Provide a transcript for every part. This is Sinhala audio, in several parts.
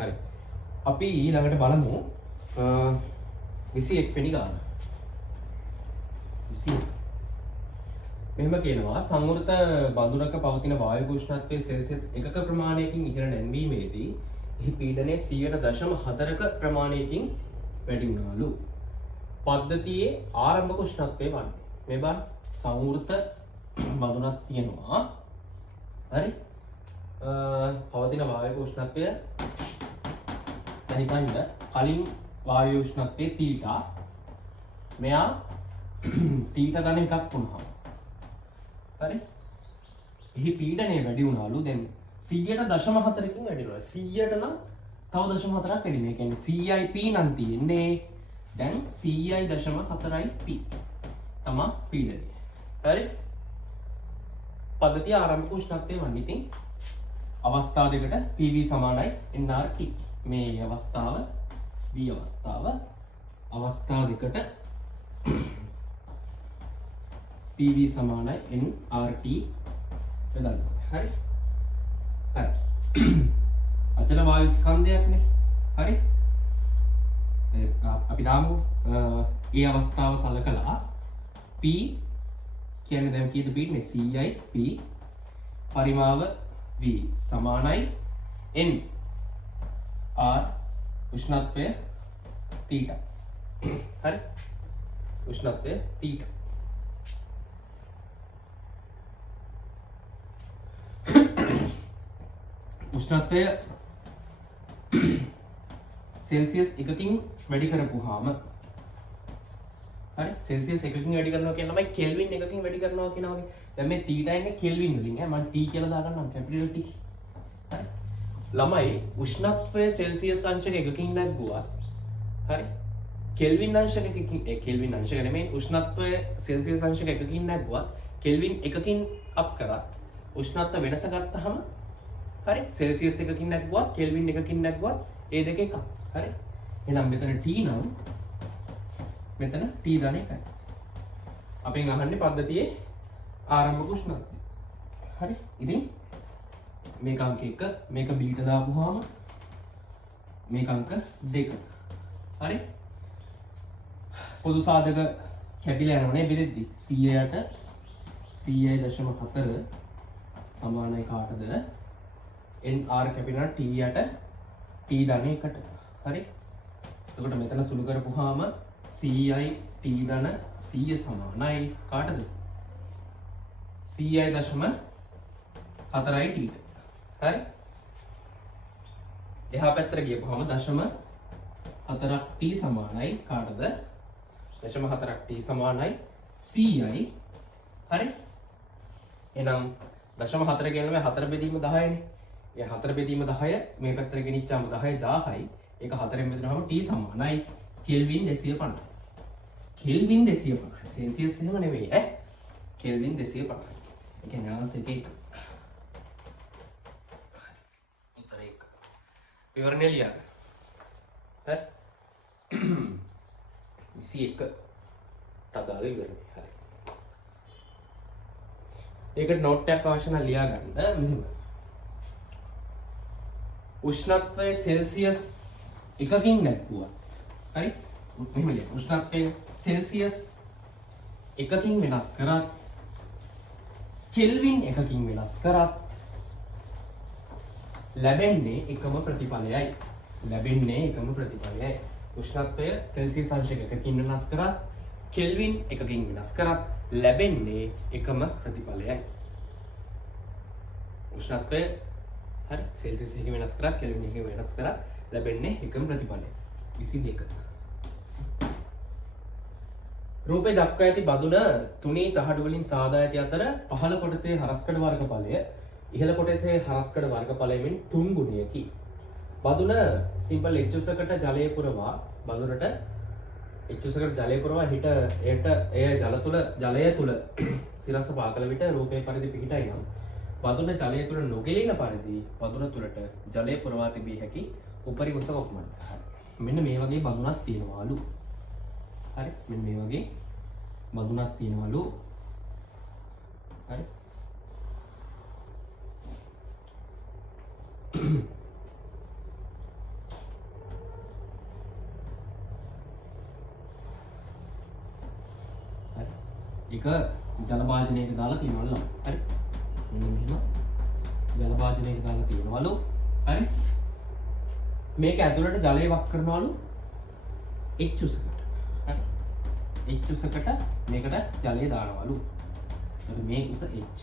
හරි. අපි ඊළඟට බලමු 21 වෙනි ගාන. 21. මෙහෙම කියනවා සංවෘත බඳුනක පවතින වායු උෂ්ණත්වයේ සෙල්සියස් 1ක ප්‍රමාණයකින් ඉහළ නැංවීමේදී එහි පීඩනය 100.4ක ප්‍රමාණයකින් වැඩි වුණාලු. පද්ධතියේ ආරම්භක උෂ්ණත්වය වන්නේ. මේ බලන්න සංවෘත බඳුනක් තියෙනවා. හරි. පවතින වායු උෂ්ණත්වය හිතන්න කලින් වායු උෂ්ණත්වයේ තීටා මෙයා තීටා ගන්න එකක් වුණා. හරි. එහි පීඩනය වැඩි වුණාලු. දැන් 100.4කින් වැඩි වුණා. 100ට නම් තව 0.4ක් වැඩි. මේ කියන්නේ 100යි p නම් තියෙන්නේ. දැන් 100.4යි p තමයි පීඩනය. හරි. පද්ධතිය ආරම්භක උෂ්ණත්වය වන්නේ. ඉතින් අවස්ථා දෙකට PV සමානයි nRT. මේ අවස්ථාව B අවස්ථාව අවස්ථා දෙකට PV සමානයි nRT බෙදන්න. හරි. හරි. අචල වායු ස්කන්ධයක්නේ. හරි. අපි දාමු ඒ අවස්ථාව සලකලා P කියන්නේ දැන් කීයද පීඩනේ 100යි P පරිමාව V සමානයි N R උෂ්ණත්වය θ. හරි. උෂ්ණත්වය θ. උෂ්ණත්වය සෙල්සියස් 1කින් වැඩි කරපුවාම හරි සෙල්සියස් 1කින් වැඩි කරනවා කියන්නේ තමයි කෙල්වින් 1කින් වැඩි කරනවා කියනවා වගේ. දැන් මේ θ ඉන්නේ කෙල්වින් වලින් ඈ මම T කියලා දාගන්නම් කැපිටල් T. හරි. ළමයි උෂ්ණත්වය සෙල්සියස් අංශක 1කින් නැග්ගුවා. හරි. කෙල්වින් අංශක 1කින් කෙල්වින් අංශක නෙමෙයි උෂ්ණත්වය සෙල්සියස් අංශක 1කින් නැග්ගුවා. කෙල්වින් 1කින් අප් කරා. උෂ්ණත්ව වෙනස ගත්තාම හරි සෙල්සියස් 1කින් නැග්ගුවා කෙල්වින් 1කින් නැග්ගුවා ඒ දෙක එකක්. හරි. එහෙනම් මෙතන T නම් මෙතන T දාන එකයි. අපෙන් අහන්නේ පද්ධතියේ ආරම්භක උෂ්ණත්වය. හරි. ඉතින් මේක අංක 1 මේක බීට දාපුවාම මේක අංක 2. හරි. පොදු සාධක කැපිලා යනවනේ බෙදෙද්දි 100ට 100.4 සමානයි කාටද nr කැපිලා t යට t ධන 1ට. හරි. එතකොට මෙතන සුළු කරපුවාම 100යි t ධන 100 සමානයි කාටද 100.4යි t. හරි. එහා පැත්තට ගියපුවාම 0.4ක් t සමානයි කාටද 0.4ක් t සමානයි 100යි. හරි. එහෙනම් 0.4 කියන්නේ මේ 4 බෙදීම 10නේ. ඒ 4 බෙදීම 10 මේ පැත්තට ගෙනිච්චාම 10 1000යි. ඒක 4ෙන් බෙදුනහම t සමානයි කෙල්වින් 250. කෙල්වින් 250. සෙල්සියස් එහෙම නෙවෙයි ඈ. කෙල්වින් 250. ඒ කියන්නේ ආන්සර් එක. උත්තර 1. විවරණය ලියන්න. හරි. 21 තදාල විවරණය. හරි. ඒකට නෝට් එකක් අවශ්‍ය නම් ලියා ගන්න. මෙහෙම. උෂ්ණත්වය සෙල්සියස් 1කින් නැග්ගුවා. හරි? මෙහෙම ලියන්න. උෂ්ණත්වය සෙල්සියස් 1කින් වෙනස් කරත් කෙල්වින් 1කින් වෙනස් කරත් ලැබෙන්නේ එකම ප්‍රතිඵලයයි. ලැබෙන්නේ එකම ප්‍රතිඵලයයි. උෂ්ණත්වය සෙල්සියස් අංශක 1කින් වෙනස් කරත් කෙල්වින් 1කින් වෙනස් කරත් ලැබෙන්නේ එකම ප්‍රතිඵලයයි. උෂ්ණත්වය හරි සෙල්සියස් 1කින් වෙනස් කරත් කෙල්වින් 1කින් වෙනස් කරත් ලැබෙන්නේ එකම ප්‍රතිඵලය. 22. රූපේ දක්වා ඇති බඳුන තුනී තහඩු වලින් සාදා ඇති අතර පහළ කොටසේ හරස්කඩ වර්ගඵලය ඉහළ කොටසේ හරස්කඩ වර්ගඵලයෙන් 3 ගුණයකි. බඳුන සිම්පල් H උසකට ජලය පුරවා බඳුනට H උසකට ජලය පුරවා හිට එයට එය ජලය තුල සිරස පාකල විට රූපේ පරිදි පිහිටයි නම් බඳුන ජලය තුල නොගැලෙන පරිදි බඳුන තුලට ජලය පුරවා තිබිය හැකි උපරි උස කොපමණද? මෙන්න මේ වගේ බඳුනක් තියෙනවාලු. හරි. මෙන්න මේ වගේ බඳුනක් තියෙනවලු. හරි. එක ජල භාජනයක දාලා තියෙනවලු. හරි. මෙන්න මෙහෙම ජල භාජනයක දාලා තියෙනවලු. හරි. මේක ඇතුළට ජලය වක් කරනවලු H උසකට. හරි. H උසකට මේකට ජලය දානවලු. හරි මේ උස H.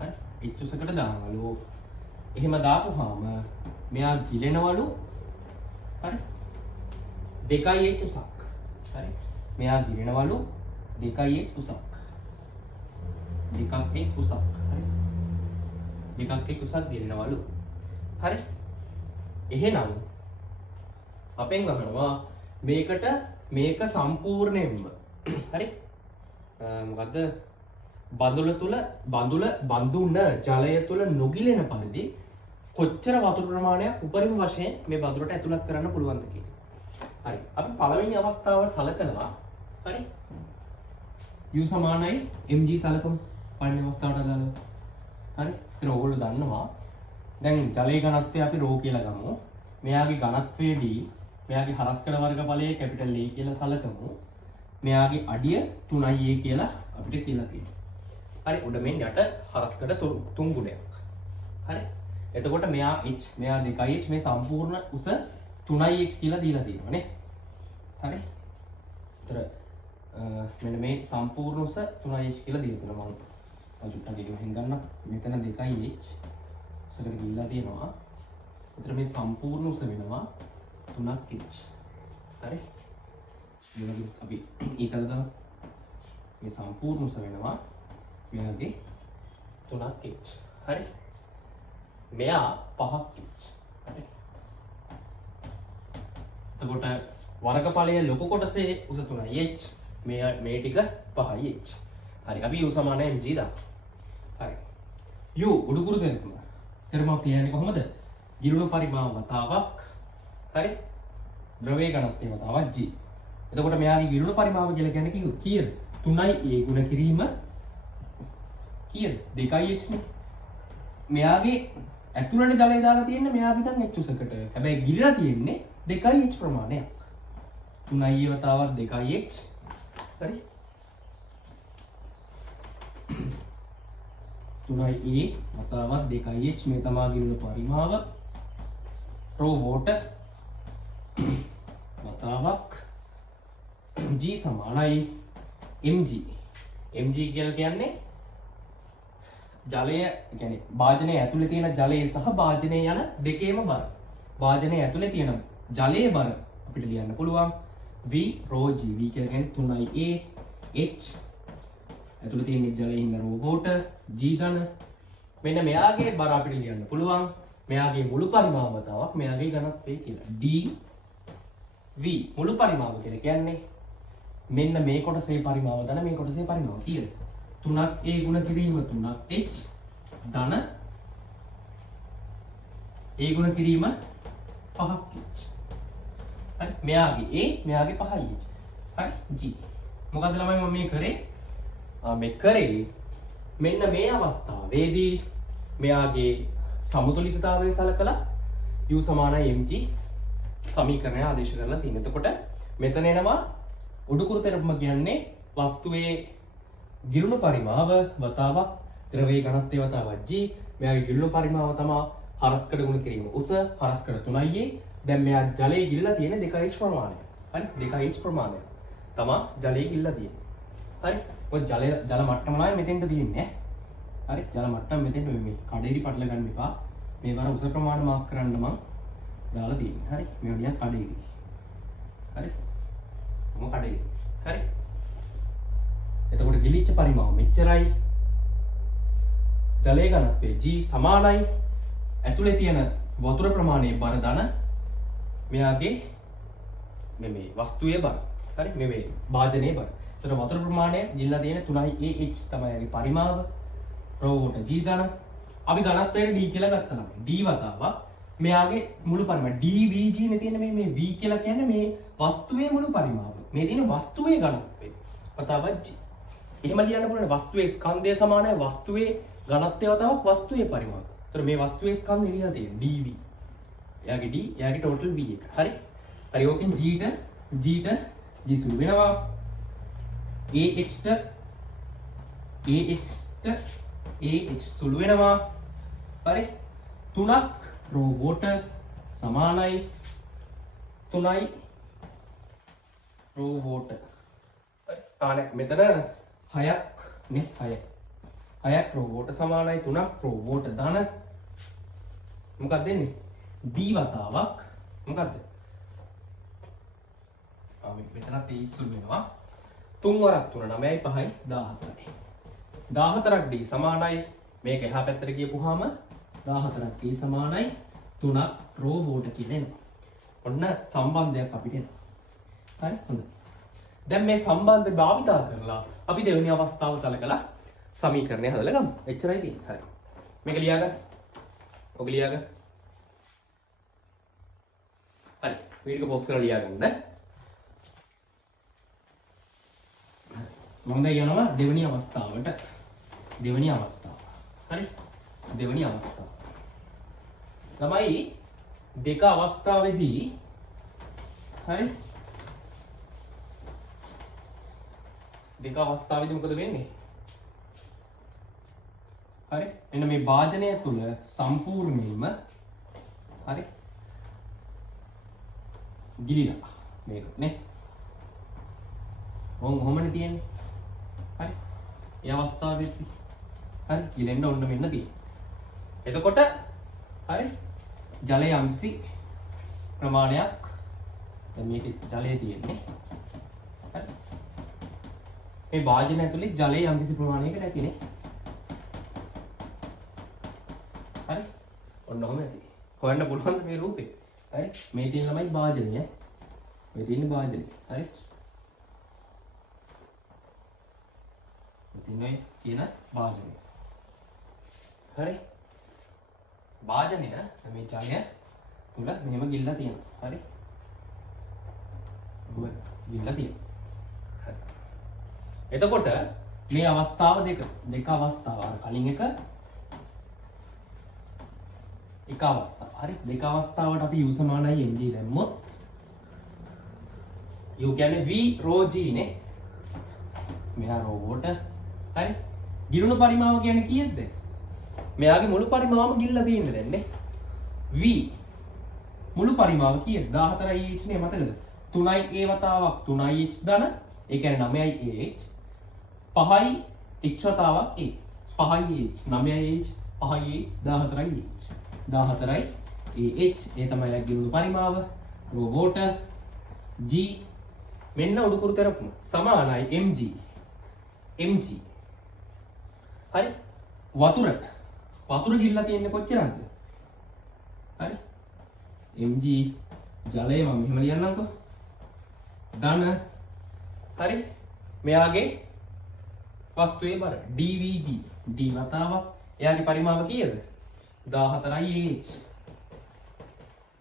හරි. H උසකට දානවලු. එහෙම දාපුවාම මෙයා ගිලෙනවලු. හරි. 2H උසක්. හරි. මෙයා ගිලෙනවලු 2H උසක්. 2H උසක්. හරි. 2H උසක් ගිලෙනවලු. හරි. එහෙනම් අපෙන් අහනවා මේකට මේක සම්පූර්ණයෙන්ම හරි මොකද්ද බඳුන ජලය තුල නොගිලෙන පරිදි කොච්චර වතුර ප්‍රමාණයක් උපරිම වශයෙන් මේ බඳුනට ඇතුළත් කරන්න පුළුවන්ද කියලා. හරි. අපි පළවෙනි අවස්ථාව සලකනවා. හරි. U සමානයි mg සලකමු. පළවෙනි අවස්ථාවට දාලා. හරි. ඒතර ඕගොල්ලෝ දන්නවා දැන් ජලයේ ඝනත්වය අපි ρ කියලා ගමු. මෙයාගේ ඝනත්වය d, මෙයාගේ හරස්කඩ වර්ගඵලය කැපිටල් A කියලා සලකමු. මෙයාගේ අඩිය 3a කියලා අපිට කියලා තියෙනවා. හරි. උඩ මෙන් යට හරස්කඩ 3 ගුණයක්. හරි. එතකොට මෙයා h, මෙයා 2h, මේ සම්පූර්ණ උස 3h කියලා දීලා තියෙනවා නේ. හරි. ඒතර මෙන්න මේ සම්පූර්ණ උස 3h කියලා දීලා තියෙනවා. මම චුට්ටක් ගෙලින් ගන්න. මෙතන 2h උසකට ගිහිල්ලා තියෙනවා. ඒතර මේ සම්පූර්ණ උස වෙනවා 3h. හරි. ඊළඟට අපි ඊටල දාමු. මේ සම්පූර්ණ උස වෙනවා මෙයාගේ 3h. හරි. මෙයා 5h. හරි. එතකොට වර්ගඵලය ලොකු කොටසේ උස 3h, මේ ටික 5h. හරි. අපි u සමාන mg දාමු. හරි. u උඩුකුරු දෙන්නම. termo කියන්නේ කොහොමද? ගිලුණු පරිමාව වතාවක්. හරි. ද්‍රවයේ ඝනත්වය වතාවක් g. එතකොට මෙයාගේ ගිලුණු පරිමාව කියලා කියන්නේ කීයද? 3a ගුණ කිරීම කීයද? 2h නේ. මෙයාගේ ඇතුළට ජලය දාලා තියෙන්නේ මෙයාගේ දැන් h උසකට. හැබැයි ගිලලා තියෙන්නේ 2h ප්‍රමාණයක්. 3a වතාවක් 2h. හරි. 3a වතාවක් 2h මේ තමා ගිලුණු පරිමාව. ρ වෝට වතාවක් g සමානයි mg. mg කියලා කියන්නේ ජලය කියන්නේ භාජනයේ ඇතුලේ තියෙන ජලය සහ භාජනයේ යන දෙකේම බර. භාජනයේ ඇතුලේ තියෙන ජලයේ බර අපිට ලියන්න පුළුවන් v ρ g. v කියලා කියන්නේ 3a h ඇතුලේ තියෙන ජලයේ ඉන්න ρ වෝට g ඝන. මෙන්න මෙයාගේ බර අපිට ලියන්න පුළුවන් මෙයාගේ මුළු පරිමාව වතාවක් මෙයාගේ ඝනත්වය කියලා. d v මුළු පරිමාව කියලා කියන්නේ මෙන්න මේ කොටසේ පරිමාව දන මේ කොටසේ පරිමාව කීයද? 3a ගුණ කිරීම 3h ධන a ගුණ කිරීම 5h. හරි. මෙයාගේ a මෙයාගේ 5h. හරි. g මොකද ළමයි මම මේ කරේ? මේ කරේ මෙන්න මේ අවස්ථාවේදී මෙයාගේ සමතුලිතතාවය සලකලා u සමානයි mg සමීකරණය ආදේශ කරලා තියෙනවා. එතකොට මෙතන එනවා උඩුකුරු තෙරපම කියන්නේ වස්තුවේ ගිලුණු පරිමාව වතාවක් ද්‍රවයේ ඝනත්වය වතාවක් g. මෙයාගේ ගිලුණු පරිමාව තමයි හරස්කඩ ගුණ කිරීම උස හරස්කඩ 3a. දැන් මෙයා ජලයේ ගිලලා තියෙන 2h ප්‍රමාණය. හරි. 2h ප්‍රමාණය තමයි ජලයේ ගිලලා තියෙන්නේ. හරි. ඔය ජල මට්ටම නෑ මෙතෙන්ට තියෙන්නේ. හරි. ජල මට්ටම මෙතෙන්ට මේ කඩේරි පටල ගන්න එපා. මේ වර උස ප්‍රමාණය මාක් කරන්න මම දාලා තියෙන්නේ. හරි. මේ වඩියක් කඩේරි. හරි. මොකද කඩේරි. හරි. එතකොට ගිලිච්ච පරිමාව මෙච්චරයි. ජලයේ ඝනත්වය g සමානයි ඇතුලේ තියෙන වතුර ප්‍රමාණයේ බර ධන මෙයාගේ මේ වස්තුවේ බර. හරි. මේ භාජනයේ බර. එතකොට වතුර ප්‍රමාණය ගිල්ලා තියෙන 3ah තමයි යාගේ පරිමාව. ρ වෝට g ධන. අපි ඝනත්වයට d කියලා ගත්තා නම් d වතාවක් මෙයාගේ මුළු පරිමාව dvg නේ තියෙන මේ v කියලා කියන්නේ මේ වස්තුවේ මුළු පරිමාව. මේ තියෙන වස්තුවේ ඝනත්වය වතාවක් g. එහෙම ලියන්න පුළුවන් වස්තුවේ ස්කන්ධය සමානයි වස්තුවේ ඝනත්වය වතාවක් වස්තුවේ පරිමාව. ඒතර මේ වස්තුවේ ස්කන්ධය ලියලා තියෙන dv. එයාගේ d එයාගේ total v එක. හරි. හරි. ඕකෙන් g ට g සුළු වෙනවා. ah ට AH සුළු වෙනවා. හරි 3ක් රෝබෝට සමානයි 3යි රෝබෝට. හරි මෙතන 6ක් නේ 6ක් රෝබෝට සමානයි 3ක් රෝබෝට ධන මොකක්ද දෙන්නේ D වතාවක් මොකක්ද මෙතනත් ඒ සුළු වෙනවා 3 වරක් 3 9යි 5යි 14යි 14ක් D සමානයි මේක එහා පැත්තට ගියපුවාම 14ක් D සමානයි 3ක් රෝබෝට කියලා එනවා. ඔන්න සම්බන්ධයක් අපිට එනවා. හරි හොඳයි. දැන් මේ සම්බන්ධය භාවිතා කරලා අපි දෙවෙනි අවස්ථාව සලකලා සමීකරණය හදලා ගමු. එච්චරයි තියෙන්නේ. හරි. මේක ලියා ගන්න. ඔක ලියා ගන්න. හරි. වීඩියෝ පොස් කරලා ලියා ගන්න. මම දැන් යනවා දෙවෙනි අවස්ථාවට. දෙවෙනි අවස්ථාව. හරි. දෙවෙනි අවස්ථාව. ළමයි දෙක අවස්ථාවේදී හරි දෙක අවස්ථාවේදී මොකද වෙන්නේ? හරි මෙන්න මේ වාදනය තුල සම්පූර්ණයෙන්ම හරි ගිලිලා මේක නේ කොහොමද තියෙන්නේ? හරි මේ අවස්ථාවේදී හරි ගිලෙන්න ඕන්න මෙන්න තියෙන්නේ. එතකොට හරි ජලයේ යම්කිසි ප්‍රමාණයක් දැන් මේකේ ජලය තියෙන්නේ. හරි මේ වාදනය ඇතුලේ ජලයේ යම්කිසි ප්‍රමාණයකට ඇතිනේ. හරි ඔන්න ඔහම ඇති. හොයන්න පුළුවන් මේ රූපේ. හරි මේ තියෙන ළමයි වාදනය. මේ තියෙන වාදනය. හරි මේ කියන වාදනය. හරි වාදනය මේ ජලය තුල මෙහෙම ගිල්ලා තියෙනවා. හරි ගිල්ලා තියෙනවා. එතකොට මේ අවස්ථාව දෙක අවස්ථාව අර කලින් එක අවස්ථාව. හරි දෙක අවස්ථාවට අපි u සමානයි mg දැම්මොත් u කියන්නේ v ρ g නේ. මෙහා රෝබෝට හරි ගිලුණු පරිමාව කියන්නේ කීයද? මෙයාගේ මුළු පරිමාවම ගිල්ලා තියෙන්නේ දැන් නේ. v මුළු පරිමාව කීයද? 14යි h නේ මතකද? 3යි a වතාවක් 3යි h ධන ඒ කියන්නේ 9යි ah 5යි h වතාවක් a 5යි h 9යි h 5යි h 14යි h 14යි ah ඒ තමයි ලැබුණු පරිමාව රෝබෝට g මෙන්න උඩුකුරු කරපු සමානයි mg හරි වතුර ගිල්ලා තියෙන්නේ කොච්චරද? හරි mg ජලය මම මෙහෙම ලියන්නම්කෝ ධන හරි මෙයාගේ වස්තුවේ බර dvg d වතාවක් එයාගේ පරිමාව කීයද? 14යි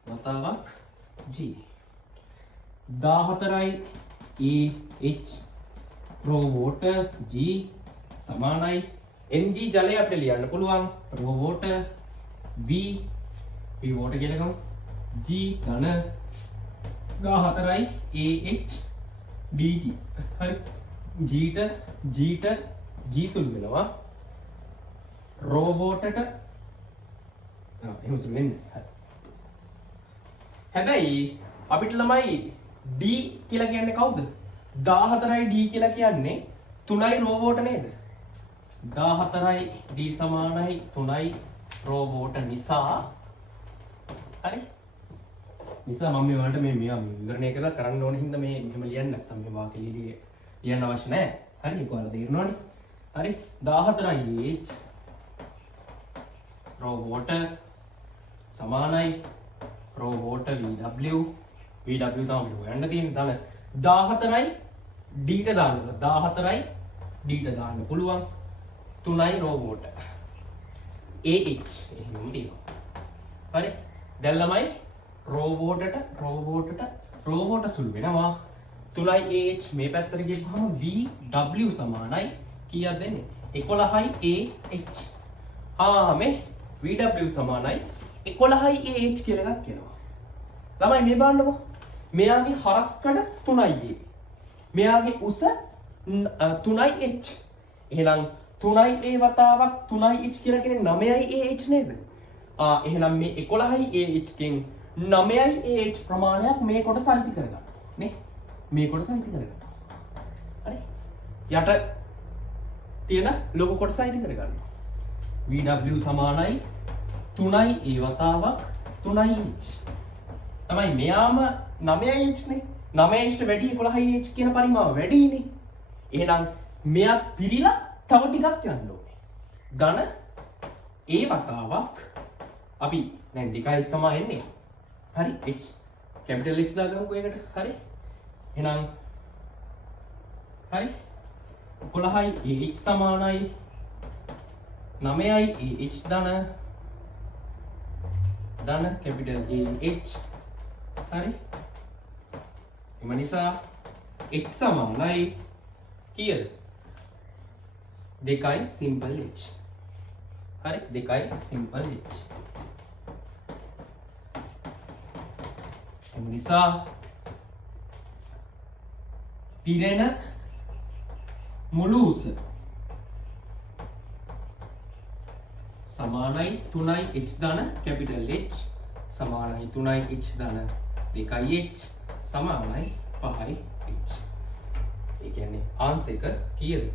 ah වතාවක් g 14යි ah රෝබෝට g සමානයි mg ජලය අපිට ලියන්න පුළුවන් රෝබෝට v වෝට කියලා ගමු g ධන 14යි ah dg හරි g g සුළු වෙනවා රෝබෝටට එහෙම සුළු වෙන්නේ. හැබැයි අපිට ළමයි d කියලා කියන්නේ කවුද? 14යි d කියලා කියන්නේ 3යි රෝබෝට නේද? 14යි d සමානයි 3යි රෝබෝට නිසා හරි නිසා මම මේ වලට මේ විවරණය කරලා කරන්න ඕන හින්දා මේ මෙහෙම ලියන්න නැත්තම් මේ වාක්‍ය ලියන්න අවශ්‍ය නැහැ. හරි ඒක ඔයාලා තේරෙනවනේ. හරි 14යි h රෝබෝට සමානයි රෝබෝට vw තමයි හොයන්න තියෙන ධන 14යි d ට දාන්න 14යි d ට දාන්න පුළුවන් 3යි රෝබෝට ah එහෙම තියෙනවා. හරි දැන් ළමයි රෝබෝට සුළු වෙනවා 3යි ah මේ පැත්තට ගියපුවම vw සමානයි කීයද දෙන්නේ 11යි ah මේ vw සමානයි 11යි ah කියලා එකක් එනවා. ළමයි මේ බලන්නකෝ මෙයාගේ හරස්කඩ 3යි a මෙයාගේ උස 3යි h එහෙනම් 3යි a වතාවක් 3h කියලා කියන්නේ 9යි ah නේද? එහෙනම් මේ 11යි ah කින් 9යි ah ප්‍රමාණයක් මේ කොටස අයිති කරගන්න. නේ? මේ කොටස අයිති කරගන්න. හරි? යට තියෙන ලොකු කොටස අයිති කරගන්න. VW සමානයි 3යි a වතාවක් 3h. තමයි මෙයාම 9h නේ. 9h වැඩි 11h කියන පරිමාව වැඩිනේ. එහෙනම් මෙයත් පිළිලා තව ටිකක් යන්න ඕනේ. ධන a වතාවක් අපි දැන් 2h තමයි එන්නේ. හරි h කැපිටල් X දාගමුකෝ ඒකට. හරි. එහෙනම් හරි 11යි ah සමානයි 9යි ah ධන කැපිටල් Ah. හරි. එම නිසා x සමානයි කීයද? 2යි සිම්පල් h. හරි 2යි සිම්පල් h. එම නිසා පිරෙන මුළු උස සමානයි 3යි h ධන කැපිටල් H සමානයි 3යි h ධන 2යි h සමානයි 5යි h. ඒ කියන්නේ ආන්සර් එක කීයද?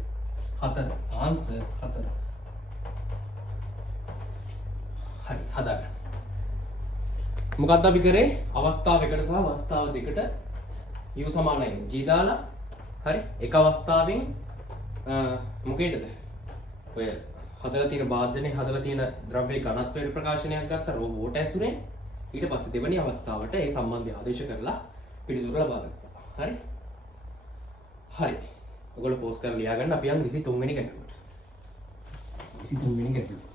4. ආන්සර් 4. හරි හදාගන්න. මොකක්ද අපි කරේ? අවස්ථාව එකට සහ අවස්ථාව දෙකට u සමානයි g දාලා හරි එක අවස්ථාවෙන් මොකේද? ඔය හදලා තියෙන භාජනයේ හදලා තියෙන ද්‍රව්‍යයේ ඝනත්වයේ ප්‍රකාශනයක් ගත්ත රෝබෝට් ඇසුරෙන් ඊට පස්සේ දෙවෙනි අවස්ථාවට ඒ සම්බන්ධය ආදේශ කරලා පිළිතුර ලබා ගත්තා. හරි? හරි. ඔයගොල්ලෝ පෝස්ට් කරලා ලියා ගන්න අපි යන් 23 වෙනි ගැටලුවට. 23 වෙනි ගැටලුව.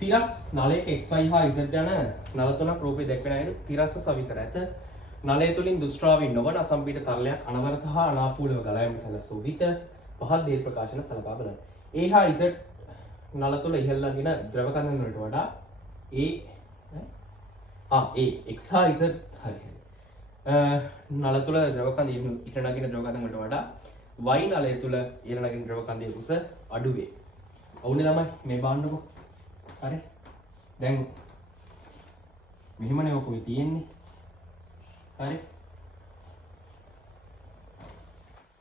තිරස් නලයක xy හා z යන නල තුනක් රූපේ දැක්වෙන අයුරු තිරස්ස සවිකර ඇත. නලය තුලින් දුෂ්ට්‍රාවී නොවන අසම්පීඩ තරලයක් අනවරත හා අනාකූලව ගලා යාම සැලසූ විට පහත් දීර්ඝ ප්‍රකාශන සලකා බලන්න. a හා z නල තුල ඉහළ නගින ද්‍රව කන්දන් වලට වඩා x හා z හරි. නල තුල ද්‍රව කන්ද ඉහළ නගින ද්‍රව කන්දන් වලට වඩා y නලය තුල ඉහළ නගින ද්‍රව කන්දේ උස අඩු වේ. ඔවුනේ ළමයි මේ බලන්නකෝ. හරි. දැන් මෙහෙමනේ ඔක තියෙන්නේ. හරි.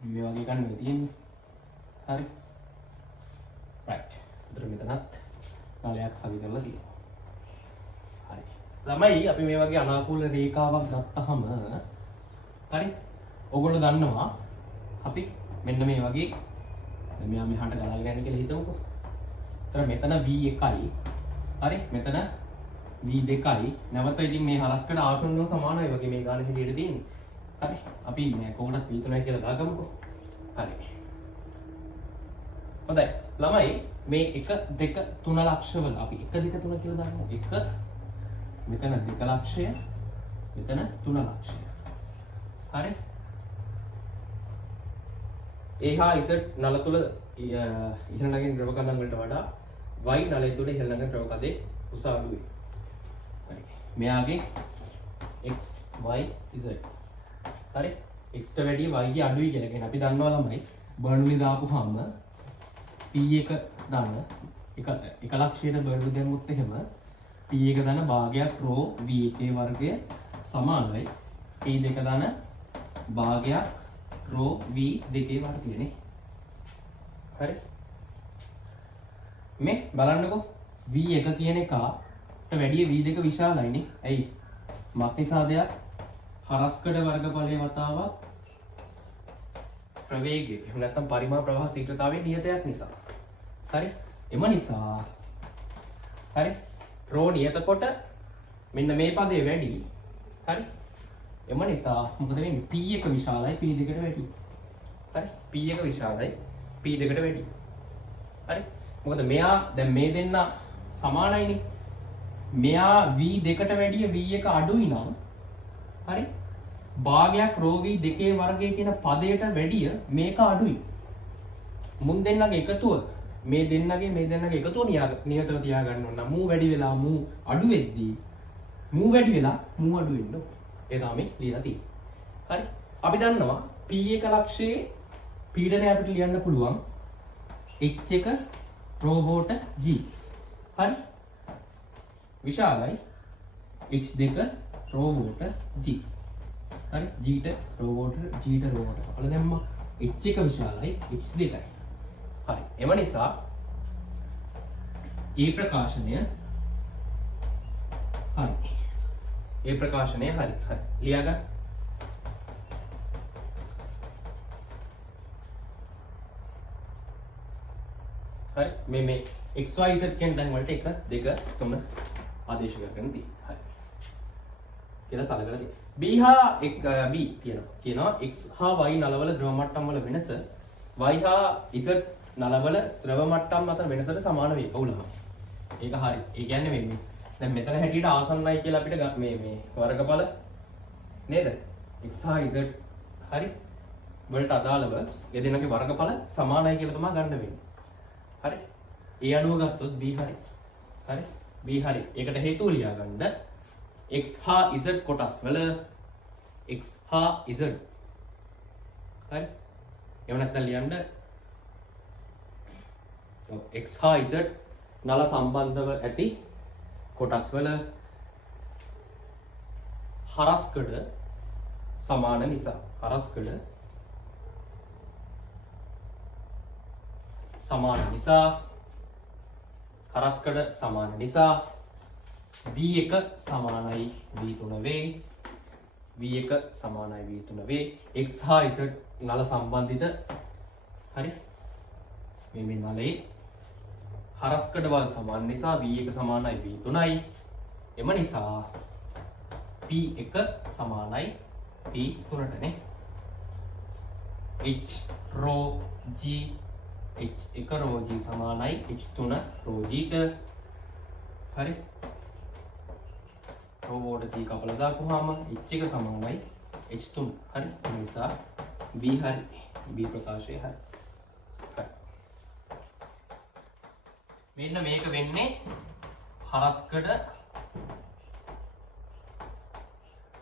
මේ වගේ ගන්න මේ තියෙන්නේ. හරි. right. උතර මෙතනත් නලයක් සවි කරලා තියෙනවා. හරි. ළමයි අපි මේ වගේ අනාකූල රේඛාවක් ගත්තාම හරි. ඕගොල්ලෝ දන්නවා අපි මෙන්න මේ වගේ දැන් මෙයා මෙහාට ගලාගෙන යන්නේ කියලා හිතමුකෝ. එතන මෙතන v1යි හරි මෙතන v2යි නැවත ඉතින් මේ හරස්කට ආසන්නව සමානයි වගේ මේ ගාන හැටියට තියෙන්නේ. හරි අපි මේ කොහොමද v3යි කියලා දාගමුකෝ. හරි. හොඳයි. ළමයි මේ 1 2 3 ලක්ෂවල අපි 1 2 3 කියලා දාමු. 1 මෙතන 2 ලක්ෂය මෙතන 3 ලක්ෂය. හරි. a හා z නල තුල ඉහළ නගින ද්‍රව කන්දන් වලට වඩා y නලය තුල ඉහළ නගින ද්‍රව කන්දේ උස අඩුයි. හරි. මෙයාගේ x y z. හරි. x ට වැඩිය y ගේ අඩුයි කියලා කියන අපි දන්නවා ළමයි බර්නලි දාපුවාම p1 දාන එක ලක්ෂයට බර්නලි දැම්මොත් එහෙම p1 දාන භාගයක් ρ v1 වර්ගය සමානයි p2 දාන භාගයක් ρ v2 වර්ගයනේ. හරි. මේ බලන්නකෝ v1 කියන එකට වැඩිය v2 විශාලයිනේ. ඇයි? මක් නිසාදයක් හරස්කඩ වර්ගඵලයේ වතාවක් ප්‍රවේගය. එහෙම නැත්නම් පරිමාණ ප්‍රවාහ ශීඝ්‍රතාවයේ නියතයක් නිසා. හරි. එම නිසා හරි ρ නියත කොට මෙන්න මේ පදේ වැඩි. හරි. එම නිසා මොකද වෙන්නේ? p1 විශාලයි p2ට වැඩි. හරි. p1 විශාලයි p2ට වැඩි. හරි. මොකද මෙයා දැන් මේ දෙන්න සමානයිනේ. මෙයා v2ට වැඩිය v1 අඩුයි නම් හරි. භාගයක් ρ v2 වර්ගය කියන පදයට වැඩිය මේක අඩුයි. මුන් දෙන්නගේ එකතුව මේ දෙන්නගේ එකතුව නියතව තියාගන්න ඕන. මූ වැඩි වෙලා මූ අඩු වෙද්දී මූ වැඩි වෙලා මූ අඩු වෙන්න ඕන. ඒ තමයි ලියලා තියෙන්නේ. හරි. අපි දන්නවා P1 ලක්ෂයේ පීඩනය අපිට ලියන්න පුළුවන් H1 රෝබෝට G. හරි. විශාලයි H2 රෝබෝට G. හරි. Gට රෝබෝට Gට රෝබෝට අපල දැම්මා. H1 විශාලයි H2යි. හරි. එම නිසා ඒ ප්‍රකාශනය හරි. ඒ ප්‍රකාශනය හරි. හරි. ලියාගන්න. හරි. මේ XYZ කියන තැන් වලට 1 2 3 ආදේශ කරගෙන තියෙනවා. හරි. කියලා සලකලා තියෙනවා. B හා B කියනවා X හා Y නලවල ද්‍රව මට්ටම් වල වෙනස Y හා Z නලවල ද්‍රව මට්ටම් අතර වෙනසට සමාන වේ. ඔවුලම. ඒක හරි. ඒ කියන්නේ මේ දැන් මෙතන හැටියට ආසන්නයි කියලා අපිට මේ වර්ගඵල නේද? X හා Z හරි වලට අදාළව ඒ දෙන්නගේ වර්ගඵල සමානයි කියලා තමයි ගන්න වෙන්නේ. හරි. ඒ අනුව ගත්තොත් B හරි. හරි. B හරි. ඒකට හේතුව ලියා ගන්න X හා Z කොටස් වල X හා Z. හරි. එහෙම නැත්නම් ලියන්න X හා Z නල සම්බන්ධව ඇති කොටස් වල හරස්කඩ සමාන නිසා හරස්කඩ සමාන නිසා හරස්කඩ සමාන නිසා V1 සමානයි V3 වේ. V1 සමානයි V3 වේ. X හා Z නල සම්බන්ධිත හරි මේ නලේ හරස්කඩ වල සමාන නිසා V1 සමානයි V3යි. එම නිසා P1 සමානයි P3ට නේ. H rho G H1 rho G සමානයි H3 rho G ට. හරි. රෝබෝට G කපලා දාපුවාම H1 සමානයි H3. හරි. ඒ නිසා B හරි. B ප්‍රකාශය හරි. හරි. මෙන්න මේක වෙන්නේ හරස්කඩ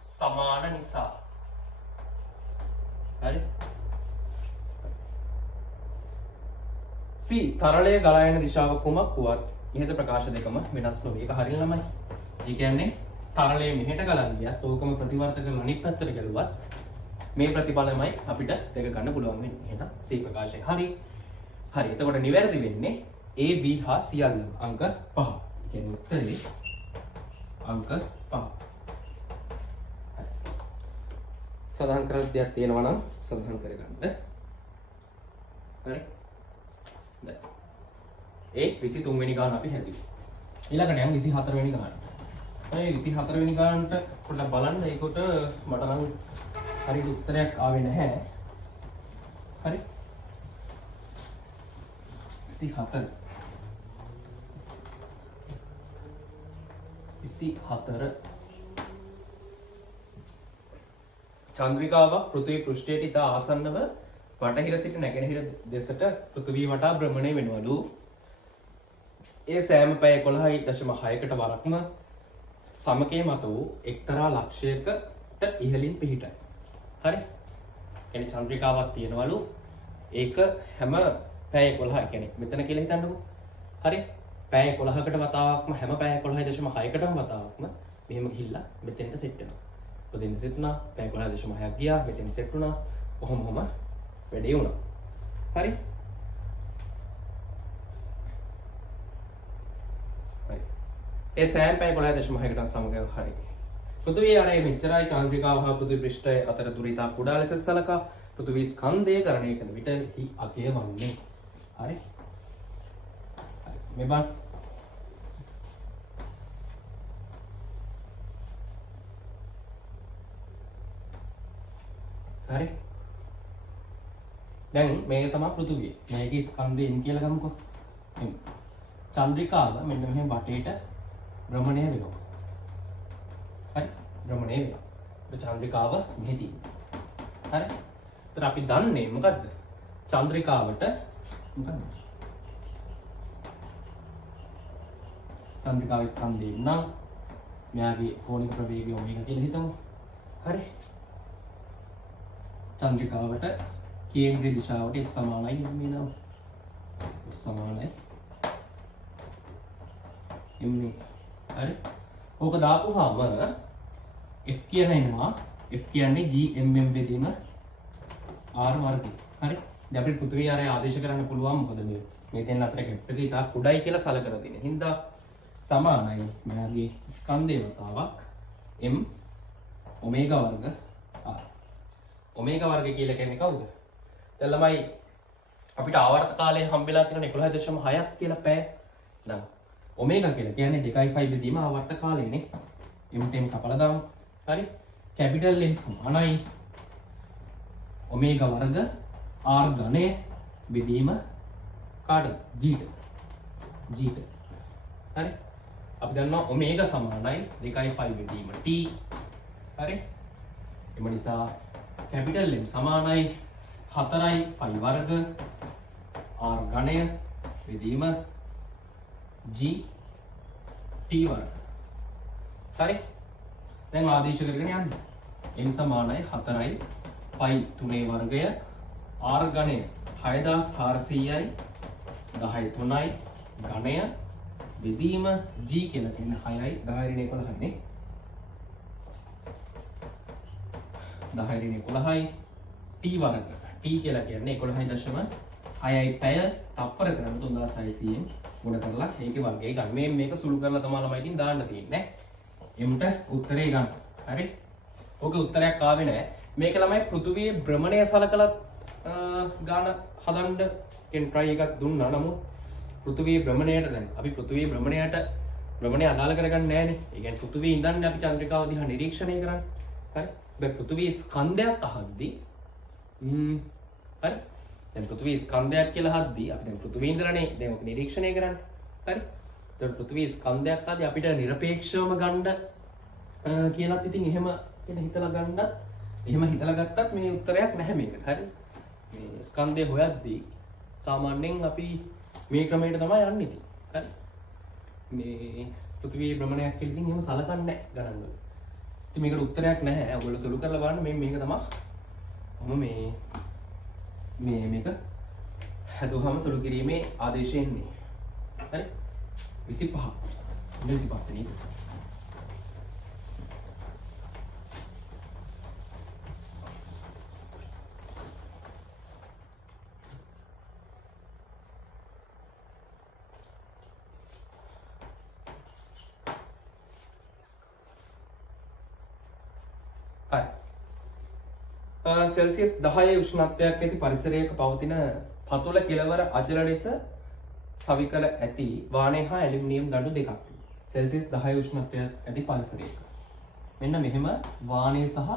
සමාන නිසා. හරි. C තරලය ගලා යන දිශාව කුමක් වුවත් ඉහත ප්‍රකාශ දෙකම වෙනස් නොවේ. ඒක හරිය ළමයි. ඒ කියන්නේ තරලය මෙහෙට ගලන් ගියත් ඕකම ප්‍රතිවර්ත කරලා අනිත් පැත්තට ගැලුවත් මේ ප්‍රතිඵලමයි අපිට දෙක ගන්න පුළුවන් වෙන්නේ. එහෙනම් C ප්‍රකාශය හරි. හරි. එතකොට නිවැරදි වෙන්නේ A B හා සියල්ලම අංක 5. ඒ කියන්නේ උත්තරේ අංක 5. සඳහන් කරලා දෙයක් තියෙනවා නම් සඳහන් කරගන්න. හරි. දැන් ඒ 23 වෙනි ගාන අපි හැදුවා. ඊළඟට යන් 24 වෙනි ගානට. මේ 24 වෙනි ගානට පොඩ්ඩක් බලන්න. ඒකට මට නම් හරියට උත්තරයක් ආවේ නැහැ. හරි. 24 චන්ද්‍රිකාවක් පෘථිවි පෘෂ්ඨයට ඉතා ආසන්නව වටහිර සිට නැගෙනහිර දෙසට පෘථිවිය වටා භ්‍රමණය වෙනවලු. ඒ සෑම පැය 11.6කට වරක්ම සමකයේ මත වූ එක්තරා ලක්ෂයකට ඉහළින් පිහිටයි. හරි. කියන්නේ චන්ද්‍රිකාවක් තියෙනවලු. ඒක හැම පැය 11 කියන්නේ මෙතන කියලා හිතන්නකෝ. හරි. පැය 11කට වතාවක්ම හැම පැය 11.6කටම වතාවක්ම මෙහෙම ගිහිල්ලා මෙතෙන්ට සෙට් වෙනවා. ඔතෙන් සෙට් වුණා. පැය 11.6ක් ගියා. මෙතෙන් සෙට් වුණා. කොහොම වැඩේ වුණා. හරි. හරි. ඒ සෑම පැය 11.6කට සමග හරි. පෘථිවිය අරේ මෙච්චරයි චන්ද්‍රිකාව හා පෘථිවි පෘෂ්ඨය අතර දුර ඉතා කුඩා ලෙස සලකා පෘථිවි ස්කන්ධය කරණය කළ විට හි අගය වන්නේ. හරි. මේ බං හරි. දැන් මේක තමයි පෘථිවිය. මේකේ ස්කන්ධය n කියලා ගමුකෝ. චන්ද්‍රිකාව මෙන්න මෙහෙම වටේට භ්‍රමණය වෙනවා. හරි. භ්‍රමණය වෙනවා. ඒ චන්ද්‍රිකාව මෙහි තියෙනවා. හරි. ඒතර අපි දන්නේ මොකද්ද? චන්ද්‍රිකාවට මොකද්ද? චන්ද්‍රිකාවේ ස්කන්ධය නම් මෙයාගේ කෝණික ප්‍රවේගය ඔමේගා කියලා හිතමු. හරි. චන්ද්‍රිකාවට කේන්ද්‍රීය දිශාවට x සමානයි මේ නම. x සමානයි m. හරි. ඕක දාපුවාම f කියන එනවා. f කියන්නේ gmm බෙදීම r වර්ගය. හරි. දැන් අපිට පෘථිවි ආරය ආදේශ කරන්න පුළුවන් මොකද මේ දෙන්න අතර ගැප් එක ඉතා කුඩයි කියලා සලකලා තියෙන. හින්දා සමානයි මෙයාගේ ස්කන්ධේ වතාවක් m ඔමේගා වර්ග r. ඔමේගා වර්ග කියලා කියන්නේ කවුද? දැන් ළමයි අපිට ආවර්ත කාලය හම්බෙලා තියෙන 11.6ක් කියලා පැය. දැන් ඔමේගා කියලා කියන්නේ 2.5 බෙදීම ආවර්ත කාලයනේ. m කපලා දාමු. හරි. කැපිටල් M සමානයි ඔමේගා වර්ග r ඝනය බෙදීම කාටද? g ට. හරි. අපි දන්නවා ඔමේගා සමානයි 2.5 බෙදීම t. හරි. එම නිසා කැපිටල් M සමානයි 4යි π වර්ග r ඝනය බෙදීම g t වර්ග. හරි. දැන් ආදේශ කරගෙන යන්න. m සමානයි 4යි π 3 වර්ගය r ඝනය 6400යි 10 3යි ඝනය බෙදීම g කියලා කියන්නේ 6යි 10 ඍණ 11යි නේ. 10 ඍණ 11යි t වර්ග. t කියලා කියන්නේ 11.6යි පැය තප්පර කරන 3600න් ගුණ කරලා ඒකේ වර්ගය ගන්න. මේක සුළු කරලා තමයි ළමයි ඉතින් දාන්න තියෙන්නේ. mට උත්තරේ ගන්න. හරි. ඕකේ උත්තරයක් ආවේ නැහැ. මේක ළමයි පෘථුවියේ භ්‍රමණය සලකලා ගාන හදන්න කෙන් try එකක් දුන්නා. නමුත් පෘථුවියේ භ්‍රමණයට දැන් අපි පෘථුවියේ භ්‍රමණය අදාළ කරගන්නේ නැහනේ. ඒ කියන්නේ පෘථුවියේ ඉඳන් අපි චන්ද්‍රිකාව දිහා නිරීක්ෂණය කරන්නේ. හරි. දැන් පෘථුවියේ ස්කන්ධයක් අහද්දී හරි. දැන් පෘථුවියේ ස්කන්ධයක් කියලා අහද්දී අපි දැන් පෘථුවියේ ඉඳලානේ දැන් ඔක නිරීක්ෂණය කරන්නේ. හරි. දැන් පෘථුවියේ ස්කන්ධයක් අහද්දී අපිට নিরপেক্ষවම ගන්න කියලාත් ඉතින් එහෙම කියලා හිතලා ගන්නත් එහෙම හිතලා ගත්තත් මේ උත්තරයක් නැහැ මේකට. හරි. මේ ස්කන්ධය හොයද්දී සාමාන්‍යයෙන් අපි මේ ක්‍රමයට තමයි යන්නේ ඉතින්. හරි. මේ පෘථිවියේ භ්‍රමණයක් කියලා ඉතින් එහෙම සලකන්නේ නැහැ ගණන් වල. ඉතින් මේකට උත්තරයක් නැහැ. ඔයගොල්ලෝ සුළු කරලා බලන්න මේක තමයි. මේක හදුවම සුළු කිරීමේ ආදේශය එන්නේ. හරි. 25. 25 නේ. සෙල්සියස් 10 උෂ්ණත්වයක් ඇති පරිසරයක පවතින පතුල කෙළවර අචල ලෙස සවිකර ඇති වානය හා ඇලුමිනියම් දඬු දෙකක්. සෙල්සියස් 10 උෂ්ණත්වයක් ඇති පරිසරයක. මෙන්න මෙහෙම වානය සහ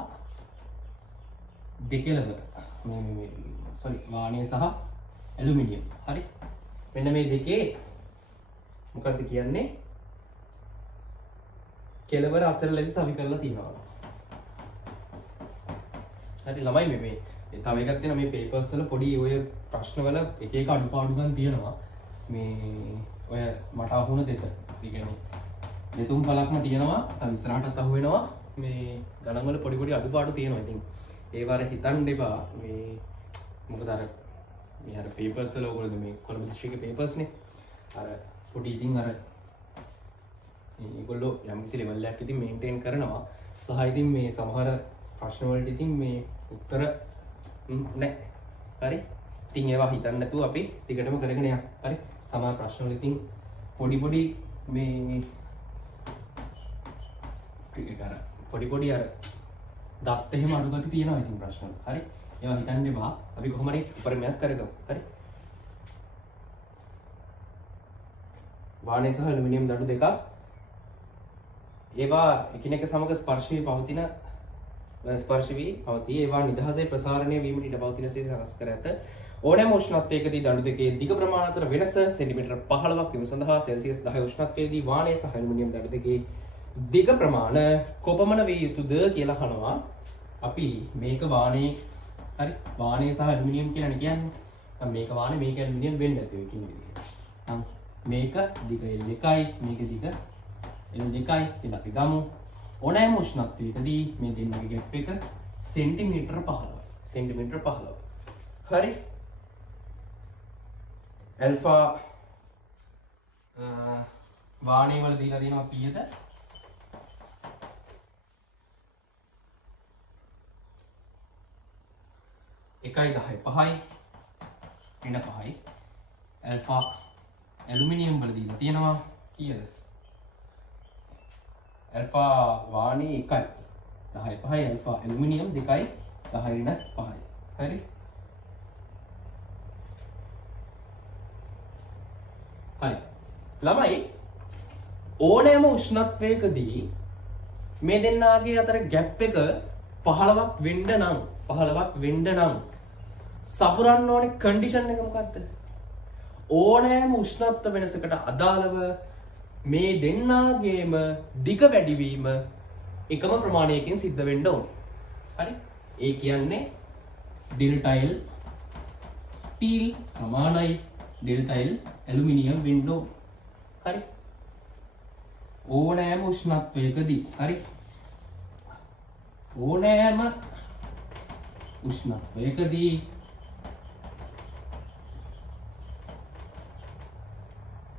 දෙකෙළවර වානය සහ ඇලුමිනියම්. හරි. මෙන්න මේ දෙකේ මොකක්ද කියන්නේ? කෙළවර අචල ලෙස සවිකරලා තියෙනවා. හරි ළමයි මේ තව එකක් තියෙනවා මේ පේපර්ස් වල පොඩි ඔය ප්‍රශ්න වල එක එක අඩුපාඩු ගන්න තියෙනවා මේ ඔය මට අහුණ දෙක. ඒ කියන්නේ දෙතුන් පළක්ම තියෙනවා තව ඉස්සරහටත් අහු වෙනවා මේ ගණන් වල පොඩි අඩුපාඩු තියෙනවා. ඉතින් ඒව අර හිතන්න එපා මේ මොකද අර මේ අර පේපර්ස් වල ඔයගොල්ලෝ මේ කොළඹ දිස්ත්‍රික්කේ පේපර්ස් නේ අර පොඩි ඉතින් අර ඒගොල්ලෝ යම් කිසි ලෙවල් එකක් ඉතින් මේන්ටේන් කරනවා සහ ඉතින් මේ සමහර ප්‍රශ්න වලට ඉතින් මේ උත්තර නැහැ. හරි. ඉතින් ඒවා හිතන්න නැතුව අපි ටිකටම කරගෙන යන්න. හරි. සමහර ප්‍රශ්න වල ඉතින් පොඩි මේ පොඩි අර දත් එහෙම අඩුගති තියෙනවා ඉතින් ප්‍රශ්න වල. හරි. ඒවා හිතන්න එපා. අපි කොහොම හරි උපරිමයක් කරගමු. හරි. වාණය සහ ඇලුමිනියම් දඬු දෙකක් ඒවා එකිනෙක සමග ස්පර්ශ වී පවතින ඒවා නිදහසේ ප්‍රසාරණය වීමට ඉඩ පවතින සේ සකස් කර ඇත. ඕනෑම උෂ්ණත්වයකදී දඬු දෙකේ දිග ප්‍රමාණ අතර වෙනස සෙන්ටිමීටර් 15ක් වීම සඳහා සෙල්සියස් 10 උෂ්ණත්වයේදී වාණය සහ ඇලුමිනියම් දඬු දෙකේ දිග ප්‍රමාණ කොපමණ විය යුතුද කියලා අහනවා. අපි මේක වාණය හරි වාණය සහ ඇලුමිනියම් කියලා කියන්නේ. මේක වාණය මේක ඇලුමිනියම් වෙන්නේ නැති වෙකින් විදිහට. මේක දිග L2යි මේක දිග L2යි කියලා අපි ගමු. ඕනෑම උෂ්ණත්වයකදී මේ දෙන්නගේ ගැප් එක සෙන්ටිමීටර 15යි. සෙන්ටිමීටර 15. හරි. ඇල්ෆා වාණේ වල දීලා දෙනවා කීයද? 1.10 5යි ඍණ 5යි. ඇල්ෆා ඇලුමිනියම් වල දීලා තියෙනවා කීයද? ඇල්ෆා වාණේ 1යි 10 5යි ඇල්ෆා ඇලුමිනියම් 2යි 10 ඍණ 5යි. හරි. හරි. ළමයි ඕනෑම උෂ්ණත්වයකදී මේ දෙන්නාගේ අතර ගැප් එක 15ක් වෙන්න නම් සපුරන්න ඕනේ කන්ඩිෂන් එක මොකක්ද? ඕනෑම උෂ්ණත්ව වෙනසකට අදාළව මේ දෙන්නාගේම දිග වැඩිවීම එකම ප්‍රමාණයකින් සිද්ධ වෙන්න ඕනේ. හරි? ඒ කියන්නේ ඩෙල්ටා L ස්ටීල් සමානයි ඩෙල්ටා L ඇලුමිනියම් වෙන්න ඕනේ. හරි? ඕනෑම උෂ්ණත්වයකදී හරි? ඕනෑම උෂ්ණත්වයකදී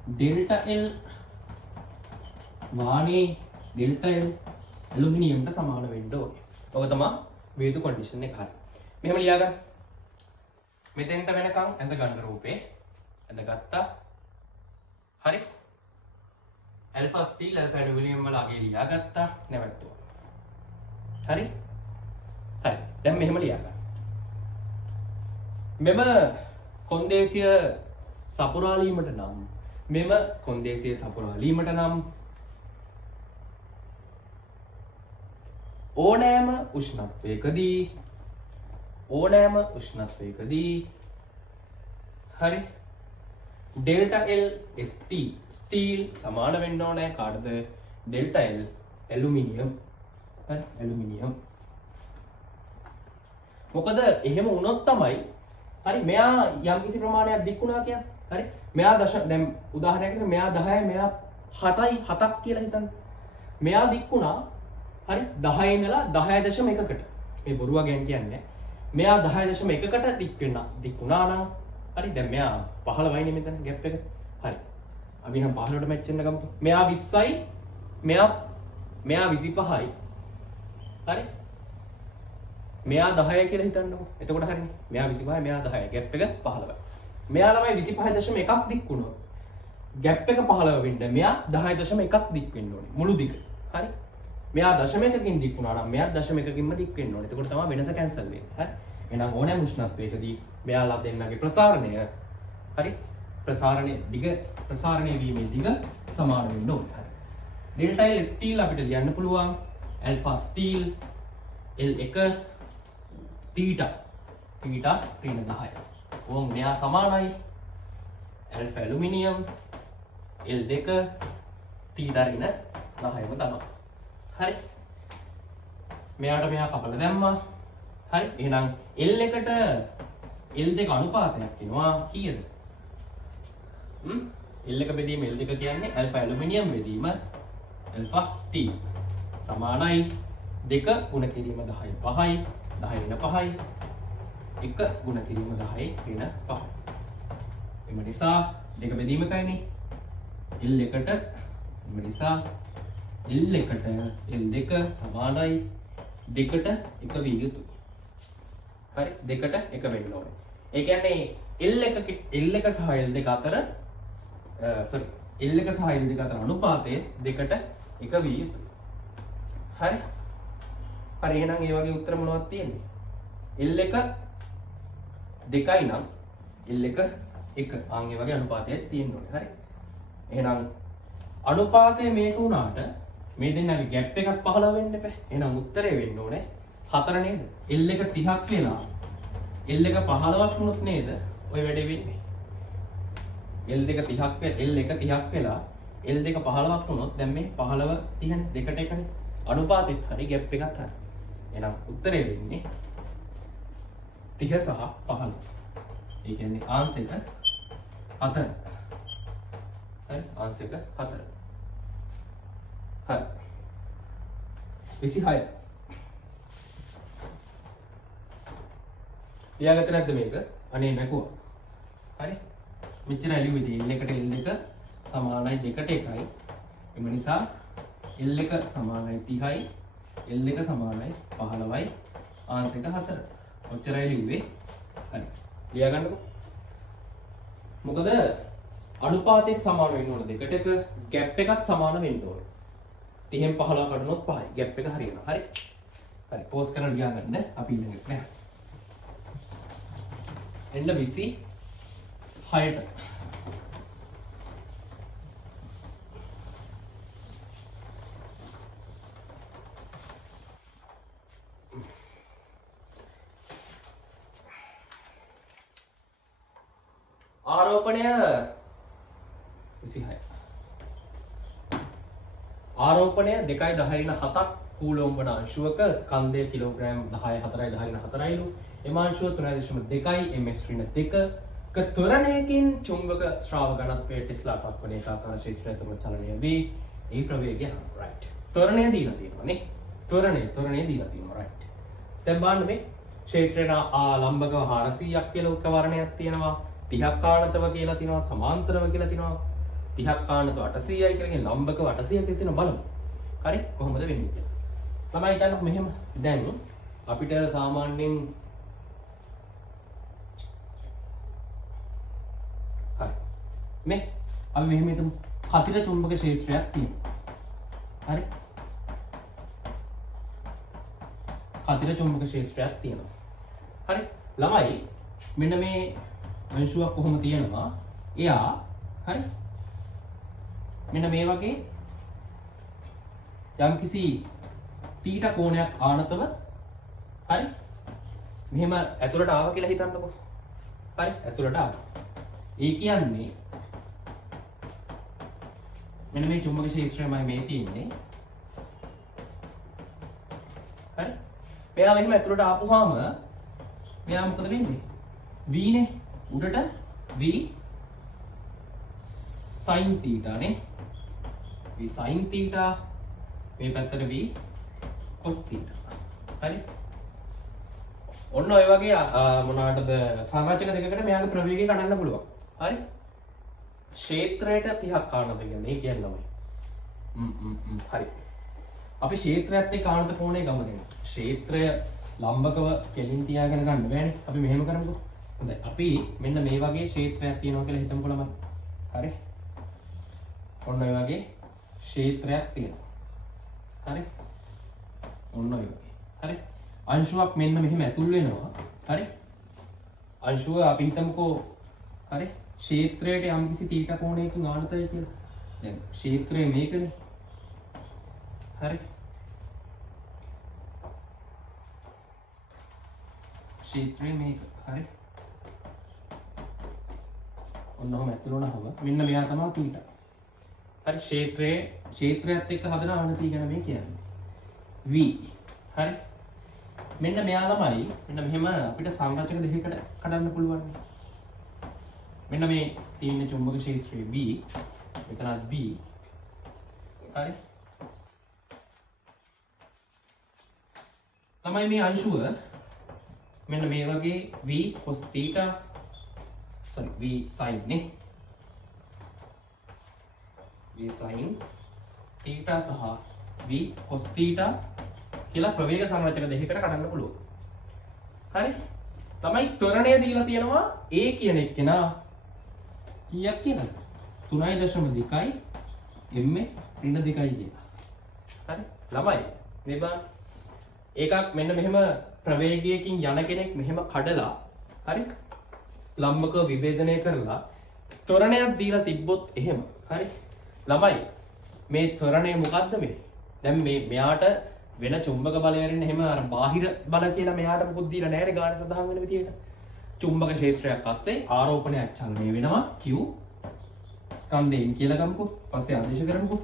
ඩෙල්ටා L වාණේ ඩෙල්ටා L ඇලුමිනියම්ට සමාන වෙන්න ඕනේ. ඔක තමයි වේතු කන්ඩිෂන් එක. හරි. මෙහෙම ලියා ගන්න. මෙතෙන්ට වෙනකන් ඇඳ ගන්න රූපේ. ඇඳගත්තා. හරි. ඇල්ෆා ස්ටීල් ඇල්ෆා ඇලුමිනියම් වල අගේ ලියා ගත්තා. නැවතුවා. හරි. හරි. දැන් මෙහෙම ලියා ගන්න. මෙම කොන්දේසිය සපුරාලීමට නම් ඕනෑම උෂ්ණත්වයකදී හරි ඩෙල්ටා L ස්ටීල් සමාන වෙන්න ඕනේ කාටද? Delta L aluminium. හරි ඇලුමිනියම්. මොකද එහෙම වුණොත් තමයි හරි මෙයා යම් කිසි ප්‍රමාණයක් දික් වුණා කියන්නේ. හරි මෙයා දැන් උදාහරණයකට මෙයා 10යි මෙයා 7යි 7ක් කියලා හිතන්න. මෙයා දික් වුණා හරි 10 ඉඳලා 10.1කට. මේ බොරුව ගැන කියන්නේ. මෙයා 10.1කට දික් වුණා නම් හරි දැන් මෙයා 15යිනේ මෙතන ગેප් එක. හරි. අපි නම් 15ට මැච් වෙන්න ගමුකෝ. මෙයා 20යි මෙයා 25යි. හරි. මෙයා 10යි කියලා හිතන්නකෝ. එතකොට හරිනේ. මෙයා 25යි මෙයා 10යි. ગેප් එක 15යි. මෙයා ළමයි 25.1ක් දික් වුණොත් ગેප් එක 15 වෙන්න මෙයා 10.1ක් දික් වෙන්න ඕනේ. මුළු දිග. හරි. මෙයා දශමයකකින් දික් වුණා නම් මෙයා දශමයකකින්ම දික් වෙන්න ඕනේ. එතකොට තමයි වෙනස කැන්සල් වෙන්නේ. හරි. එහෙනම් ඕනෑම උෂ්ණත්වයකදී මෙයාලා දෙන්නගේ ප්‍රසාරණය හරි ප්‍රසාරණය වීමේ දිග සමාන වෙන්න ඕනේ. හරි. ඩෙල්ටා L ස්ටීල් අපිට ලියන්න පුළුවන් ඇල්ෆා ස්ටීල් L1 තීටා ඍණ 10. ඕම් මෙයා සමානයි ඇල්ෆා ඇලුමිනියම් L2 තීටා ඍණ 10ම තමයි. හරි. මෙයාට මෙයා කපලා දැම්මා. හරි. එහෙනම් L1ට L2 අනුපාතයක් වෙනවා කීයද? L1 බෙදීම L2 කියන්නේ ඇල්ෆා ඇලුමිනියම් බෙදීම ඇල්ෆා ස්ටීල් සමානයි 2 ගුණ කිරීම 10 5යි 10 ඍණ 5යි 1 ගුණ කිරීම 10 ඍණ 5යි. එම නිසා 2 බෙදීම එකයිනේ. L1ට එම නිසා L1ට L2 සමානයි 2ට 1 විය යුතුයි. හරි 2ට 1 වෙන්න ඕනේ. ඒ කියන්නේ L1 සහ L2 අතර L1 සහ L2 අතර අනුපාතය 2ට 1 විය යුතුයි. හරි. හරි එහෙනම් ඒ වගේ උත්තර මොනවද තියෙන්නේ? L1 2යි නම් L1 1 ආන් ඒ වගේ අනුපාතයක් තියෙන්න ඕනේ. හරි. එහෙනම් අනුපාතය මේක උනාට මේ දෙන්නගේ ગેප් එකක් 15 වෙන්න එපා. එහෙනම් උත්තරේ වෙන්න ඕනේ 4 නේද? L1 30ක් වෙලා L1 15ක් වුණොත් නේද ඔය වැඩේ වෙන්නේ. L2 30ක් වෙලා L2 15ක් වුණොත් දැන් මේ 15 30නේ දෙකට එකනේ. අනුපාතෙත් හරි ગેප් එකත් හරි. එහෙනම් උත්තරේ වෙන්නේ 30 සහ 15. ඒ කියන්නේ ආන්සර් එක 4. හරි ආන්සර් එක 4. හරි 26. ලියාගත්තේ නැද්ද මේක? අනේ මැකුවා. හරි මෙච්චර ඇලියු ඉතින් L එකට L එක සමානයි 2ට 1යි. එම නිසා L එක සමානයි 30යි L එක සමානයි 15යි ආන්සර් එක 4. ඔච්චරයි ලිව්වේ. හරි ලියා ගන්නකො. මොකද අනුපාතයට සමාන වෙන්න ඕන දෙකට එක ગેප් එකත් සමාන වෙන්න ඕන. 30න් 15 කඩනොත් 5යි. ગેප් එක හරියනවා. හරි. හරි පෝස් කරලා ලියා ගන්න. අපි ඊළඟට නෑ. එන්න 26ට. ආරෝපණය 26. ආරෝපණය 2.10 කූලෝම් වන අංශුවක ස්කන්ධය කිලෝග්‍රෑම් 10.4.4යිලු. එම අංශුව 3.2 ms ඍණ 2ක ත්වරණයකින් චුම්බක ශ්‍රාව ඝනත්වයේ ටෙස්ලා පක්වන ඒකාකාර ක්ෂේත්‍රය තුල චලනය වේ. ඒ ප්‍රවේගය රයිට්. ත්වරණය දීලා තියෙනවා නේ. ත්වරණය දීලා තියෙනවා රයිට්. දැන් බලන්න මේ ක්ෂේත්‍රේන ලම්බකව 400ක් කියලා උත්කවරණයක් තියෙනවා. 30ක් ආනතව කියලා තියෙනවා සමාන්තරව කියලා තියෙනවා 30ක් ආනතව 800යි කියලාගෙන ලම්බකව 800ක් කියලා තියෙනවා බලමු. හරි කොහොමද වෙන්නේ කියලා. තමයි හිතන්නකො මෙහෙම. දැන් අපිට සාමාන්‍යයෙන් හරි මේ අපි මෙහෙම හිතමු කතිර චුම්බක ක්ෂේත්‍රයක් තියෙනවා. හරි කතිර චුම්බක ක්ෂේත්‍රයක් තියෙනවා. හරි ළමයි මෙන්න මේ අංශුවක් කොහොම තියෙනවා එයා හරි මෙන්න මේ වගේ යම්කිසි තීටා කෝණයක් ආනතව හරි මෙහෙම ඇතුළට ආවා කියලා හිතන්නකෝ හරි ඇතුළට ආවා ඒ කියන්නේ මෙන්න මේ චුම්බක ක්ෂේත්‍රයමයි මේ තියෙන්නේ හරි මෙයා මෙහෙම ඇතුළට ආපුවාම මෙයා මොකද වෙන්නේ v නේ උඩට v sin theta නේ v sin theta මේ පැත්තට v cos theta හරි ඔන්න ඔය වගේ මොනවාටද සංරචන දෙකකට මෙයාගේ ප්‍රවේගය ගණන්න පුළුවන් හරි ක්ෂේත්‍රයට 30ක් ආනත කියන්නේ කියන්නමයි හරි අපි ක්ෂේත්‍රයත් එක්ක ආනත කෝණය ගමු දෙන්න ක්ෂේත්‍රය ලම්බකව කෙලින් තියාගෙන ගන්න බෑනේ අපි මෙහෙම කරමුකෝ හොඳයි අපි මෙන්න මේ වගේ ක්ෂේත්‍රයක් තියෙනවා කියලා හිතමුකෝ ළමයි. හරි. ඔන්න ඔය වගේ ක්ෂේත්‍රයක් තියෙනවා. හරි. ඔන්න ඔය වගේ. හරි. අංශුවක් මෙන්න මෙහෙම ඇතුල් වෙනවා. හරි. අංශුව අපි හිතමුකෝ හරි. ක්ෂේත්‍රයට යම්කිසි තීටා කෝණයකින් ආනතය කියලා. දැන් ක්ෂේත්‍රය මේකනේ. හරි. ක්ෂේත්‍රය මේක. හරි. ඔන්නෝම ඇතුළ වුණාම මෙන්න මෙයා තමයි තීටා. හරි ක්ෂේත්‍රයත් එක්ක හදන ආනතිය ගැන මේ කියන්නේ. v. හරි. මෙන්න මෙයා ළමයි මෙන්න මෙහෙම අපිට සංරචක දෙකකට කඩන්න පුළුවන්. මෙන්න මේ තියෙන චුම්බක ක්ෂේත්‍රය b. මෙතනත් b. හරි. ළමයි මේ අංශුව මෙන්න මේ වගේ v cos theta sorry v sin නේ v sin theta සහ v cos theta කියලා ප්‍රවේග සංරචක දෙකකට කඩන්න පුළුවන්. හරි? තමයි ත්වරණය දීලා තියෙනවා a කියන එක්කෙනා කීයක් කියලාද? 3.2 ms ඍණ 2 කියලා. හරි? ළමයි මේ බලන්න ඒකක් මෙන්න මෙහෙම ප්‍රවේගයකින් යන කෙනෙක් මෙහෙම කඩලා හරි ලම්බකව විභේදනය කරලා ත්වරණයක් දීලා තිබ්බොත් එහෙම හරි ළමයි මේ ත්වරණය මොකද්ද මේ දැන් මේ මෙයාට වෙන චුම්බක බලය අරින්න එහෙම අර බාහිර බල කියලා මෙයාට මොකුත් දීලා නැහැ නේ ගාන සඳහන් වෙන විදියට චුම්බක ක්ෂේත්‍රයක් අස්සේ ආරෝපණයක් චලනය වෙනවා q ස්කන්ධයෙන් කියලා ගමුකෝ පස්සේ ආදේශ කරමුකෝ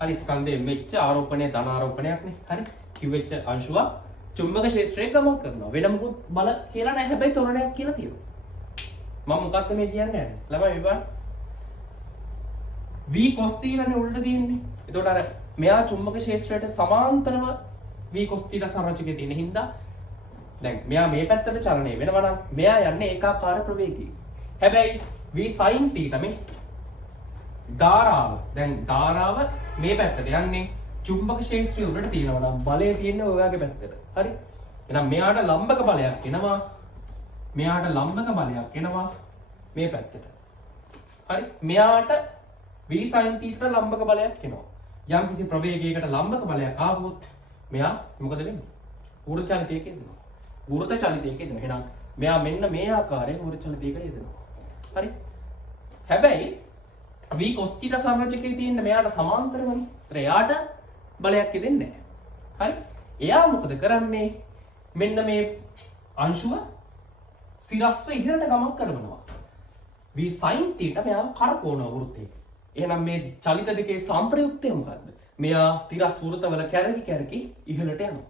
හරි ස්කන්ධයෙන් වෙච්ච ආරෝපණය ධන ආරෝපණයක් නේ හරි q වෙච්ච අංශුවක් චුම්බක ක්ෂේත්‍රයේ ගමන් කරනවා වෙන මොකුත් බල කියලා නැහැ හැබැයි ත්වරණයක් කියලා තියෙනවා මම මොකක්ද මේ කියන්නේ ළමයි විපාක v cos theta නේ උඩට තියෙන්නේ. එතකොට අර මෙයා චුම්බක ක්ෂේත්‍රයට සමාන්තරව v cos theta සංරචකයේ තියෙන හින්දා දැන් මෙයා මේ පැත්තට චලනය වෙනවා නම් මෙයා යන්නේ ඒකාකාර ප්‍රවේගයකින්. හැබැයි v sin theta මේ ධාරාව මේ පැත්තට යන්නේ චුම්බක ක්ෂේත්‍රය උඩට තියෙනවා නම් බලය තියෙන්නේ ඔයාගේ පැත්තට. හරි? එහෙනම් මෙයාට ලම්බක බලයක් එනවා. මෙයාට ලම්බක බලයක් එනවා මේ පැත්තට. හරි? මෙයාට v sin theta ලම්බක බලයක් එනවා. යම් කිසි ප්‍රවේගයකට ලම්බක බලයක් ආවොත් මෙයා මොකද වෙන්නේ? ඌර්ධ චලිතයක යෙදෙනවා. ඌර්ධ චලිතයක යෙදෙනවා. එහෙනම් මෙයා මෙන්න මේ ආකාරයෙන් ඌර්ධ චලිතයක යෙදෙනවා. හරි? හැබැයි v cos theta සංරචකයේ තියෙන මෙයාට සමාන්තරවනේ. ඒතර එයාට බලයක් යෙදෙන්නේ නැහැ. හරි? එයා මොකද කරන්නේ? මෙන්න මේ අංශුව සිරස්ව ඉහළට ගමන් කරනවා. v sin theta මෙයාව කරකවනවා වෘත්තයක. එහෙනම් මේ චලිත දෙකේ සම්ප්‍රයුක්තය මොකද්ද? මෙයා තිරස් වෘත්තවල කැරකි ඉහළට යනවා.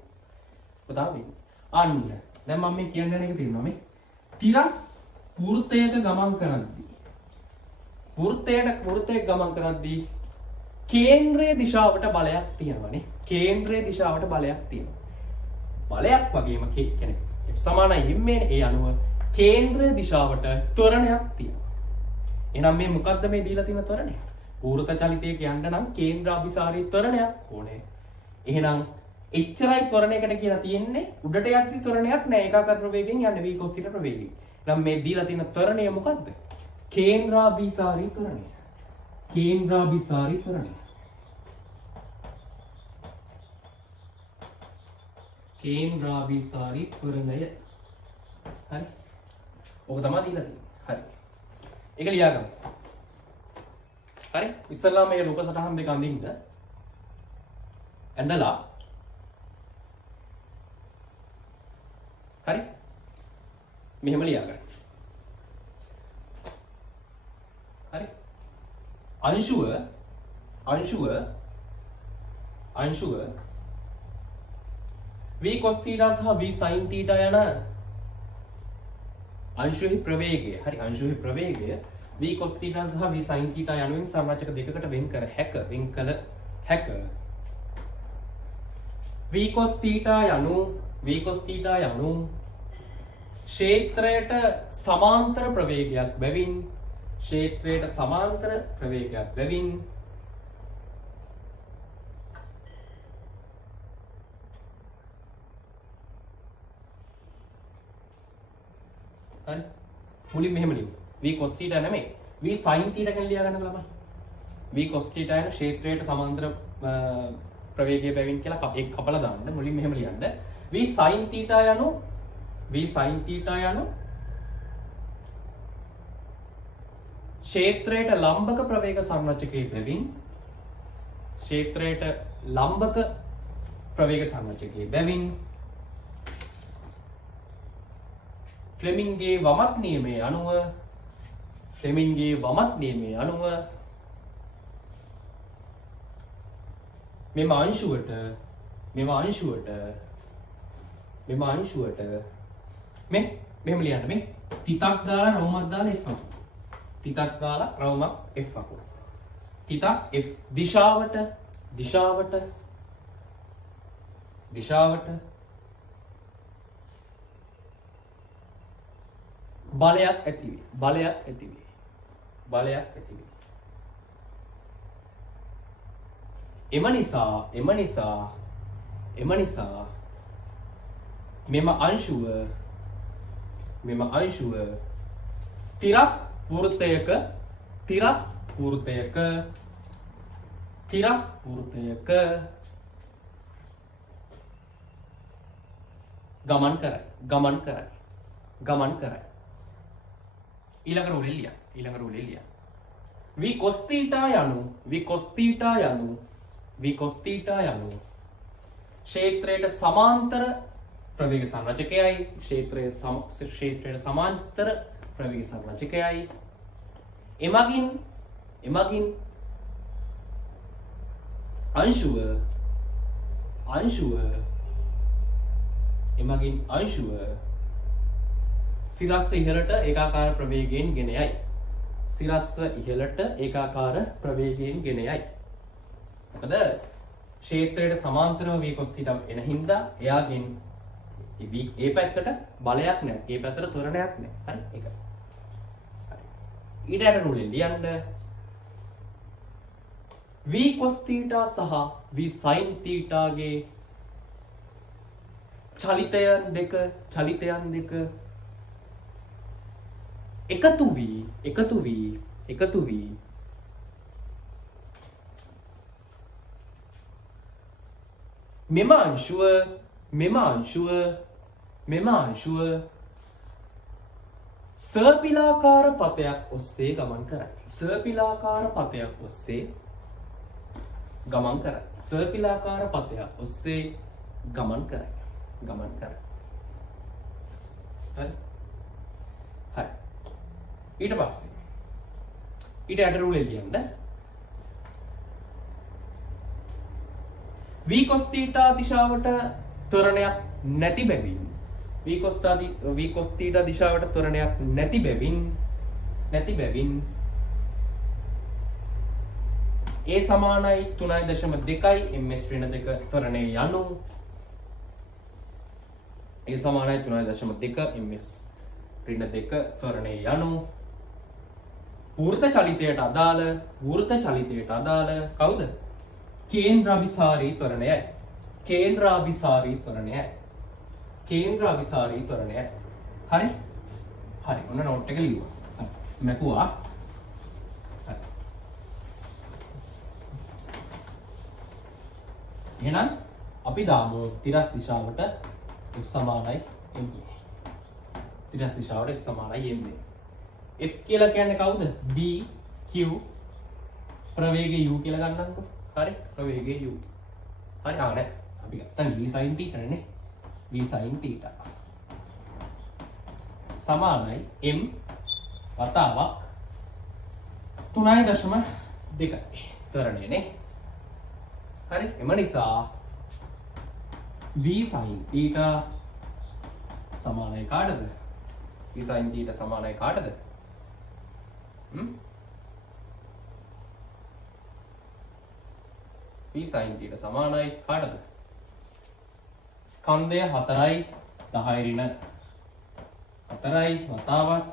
කොහොමද වෙන්නේ? අන්න. දැන් මම මේ කියන්න යන එක තියෙනවා මේ තිරස් වෘත්තයක ගමන් කරද්දී වෘත්තයක ගමන් කරද්දී කේන්ද්‍රයේ දිශාවට බලයක් තියෙනවානේ. කේන්ද්‍රයේ දිශාවට බලයක් තියෙනවා. බලයක් වගේම කියන්නේ F සමානයි m නේ. ඒ අනුව කේන්ද්‍රයේ දිශාවට ත්වරණයක් තියෙනවා. එහෙනම් මේ මොකද්ද මේ දීලා තියෙන ත්වරණය? ඌර්ධ චලිතයක යන්න නම් කේන්ද්‍රාභිසාරී ත්වරණයක් ඕනේ. එහෙනම් එච්චරයි ත්වරණයකට කියලා තියෙන්නේ. උඩට යද්දි ත්වරණයක් නැහැ. ඒකාකාර ප්‍රවේගයෙන් යන්නේ v cos theta ප්‍රවේගයෙන්. එහෙනම් මේ දීලා තියෙන ත්වරණය මොකද්ද? කේන්ද්‍රාභිසාරී ත්වරණය. කේන්ද්‍රාභිසාරී ත්වරණය. කේන්ද්‍රාභිසාරී ත්වරණය. හරි. ඔක තමයි දීලා තියෙන්නේ. හරි. ඒක ලියාගන්න. හරි. ඉස්සල්ලා මේ රූප සටහන් දෙක අඳින්න. ඇඳලා. හරි. මෙහෙම ලියාගන්න. හරි. අංශුව v cos theta සහ v sin theta යන අංශුවේ ප්‍රවේගය. හරි. අංශුවේ ප්‍රවේගය v cos theta සහ v sin theta යනුවෙන් සමරචක දෙකකට වෙන් කළ හැක. v cos theta යනු ක්ෂේත්‍රයට සමාන්තර ප්‍රවේගයක් බැවින් හරි. මුලින් මෙහෙම ලියමු. v cos theta නෙමෙයි. v sin theta ගැන ලියා ගන්න ළමයි. v cos theta යන ක්ෂේත්‍රයට සමාන්තර ප්‍රවේගය බැවින් කියලා ඒක කපලා දාන්න. මුලින් මෙහෙම ලියන්න. v sin theta යනු ක්ෂේත්‍රයට ලම්බක ප්‍රවේග සංරචකයේ බැවින් ෆ්ලෙමින්ගේ වමත් නියමයේ අනුව මෙම අංශුවට මෙහෙම ලියන්න. මේ තිතක් දාලා රවුමක් දාලා F අකුර. තිතක් දාලා රවුමක් F අකුර. තිතක් F දිශාවට බලයක් ඇති වේ. එම නිසා මෙම අංශුව තිරස් වෘත්තයක ගමන් කරයි. ඊළඟ රූලේ ලියන්න. v cos theta යනු ක්ෂේත්‍රයට සමාන්තර ප්‍රවේග සංරචකයයි. ක්ෂේත්‍රයට සමාන්තර ප්‍රවේග සංරචකයයි. එමගින් අංශුව සිරස්ව ඉහළට ඒකාකාර ප්‍රවේගයෙන් ගෙන යයි. සිරස්ව ඉහළට ඒකාකාර ප්‍රවේගයෙන් ගෙන යයි. මොකද ක්ෂේත්‍රයට සමාන්තරව v cos θ එන හින්දා එයාගෙන් ඒ පැත්තට බලයක් නැහැ. ඒ පැත්තට ත්වරණයක් නැහැ. හරි ඒක. හරි. ඊට යට රුලෙන් ලියන්න v cos θ සහ v sin θ ගේ චලිතයන් දෙක එකතු වී මෙම අංශුව සර්පිලාකාර පතයක් ඔස්සේ ගමන් කරයි. සර්පිලාකාර පතයක් ඔස්සේ ගමන් කරයි. හරි. ඊට පස්සේ ඊට යට රුලෙන් ලියන්න v cos θ දිශාවට ත්වරණයක් නැති බැවින් v cos θ දිශාවට ත්වරණයක් නැති බැවින් a සමානයි 3.2 ms ඍණ 2 ත්වරණය යනු a සමානයි 3.2 ms ඍණ 2 ත්වරණය යනු වෘත චලිතයට අදාළ කවුද? කේන්ද්‍රාභිසාරී ත්වරණයයි. හරි. ඔන්න නෝට් එක ලියුවා. මැකුවා. හරි. එහෙනම් අපි දාමු තිරස් දිශාවට f සමානයි ma. තිරස් දිශාවට f සමානයි ma. f කියලා කියන්නේ කවුද? b q ප්‍රවේගය u කියලා ගන්නම්කෝ. හරි ප්‍රවේගය u. හරි ආනේ අපි ගත්තා v sin θ නේ. v sin θ සමානයි m වතාවක් 3.2 ත්වරණය නේ. හරි එම නිසා v sin θ සමානයි කාටද? v sin θ සමානයි කාටද? v sin θ සමානයි කාටද? ස්කන්ධය 4යි 10 ඍණ 4යි වතාවක්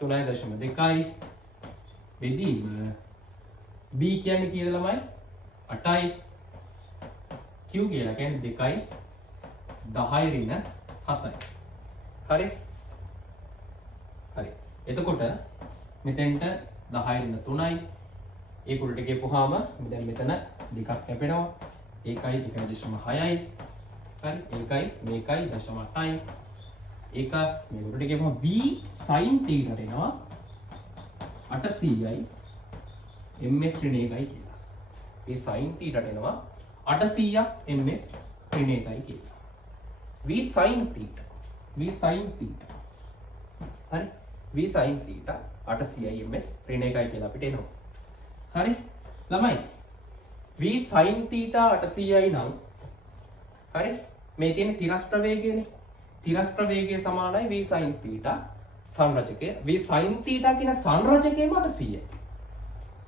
3.2යි බෙදීම b කියන්නේ කීයද ළමයි? 8යි q කියලා කියන්නේ 2යි 10 ඍණ 7යි. හරි එතකොට මෙතෙන්ට 10 ඍණ 3යි ඒ කුලට ගෙපුවාම දැන් මෙතන දෙකක් කැපෙනවා. ඒකයි 1.6යි. හරි ඒකයි මේකයි 0.8යි. ඒක මේ කුලට ගෙපුවාම v sin θ එනවා 800යි ms ඍණ 1යි කියලා. v sin θ එනවා 800ක් ms ඍණ 1යි කියලා. v sin θ හරි v sin θ 800යි ms ඍණ 1යි කියලා අපිට එනවා. හරි ළමයි v sin θ 800යි නම් හරි මේ තියෙන තිරස් ප්‍රවේගයනේ. තිරස් ප්‍රවේගය සමානයි v sin θ සංරචකය. v sin θ කියන සංරචකයම 800යි.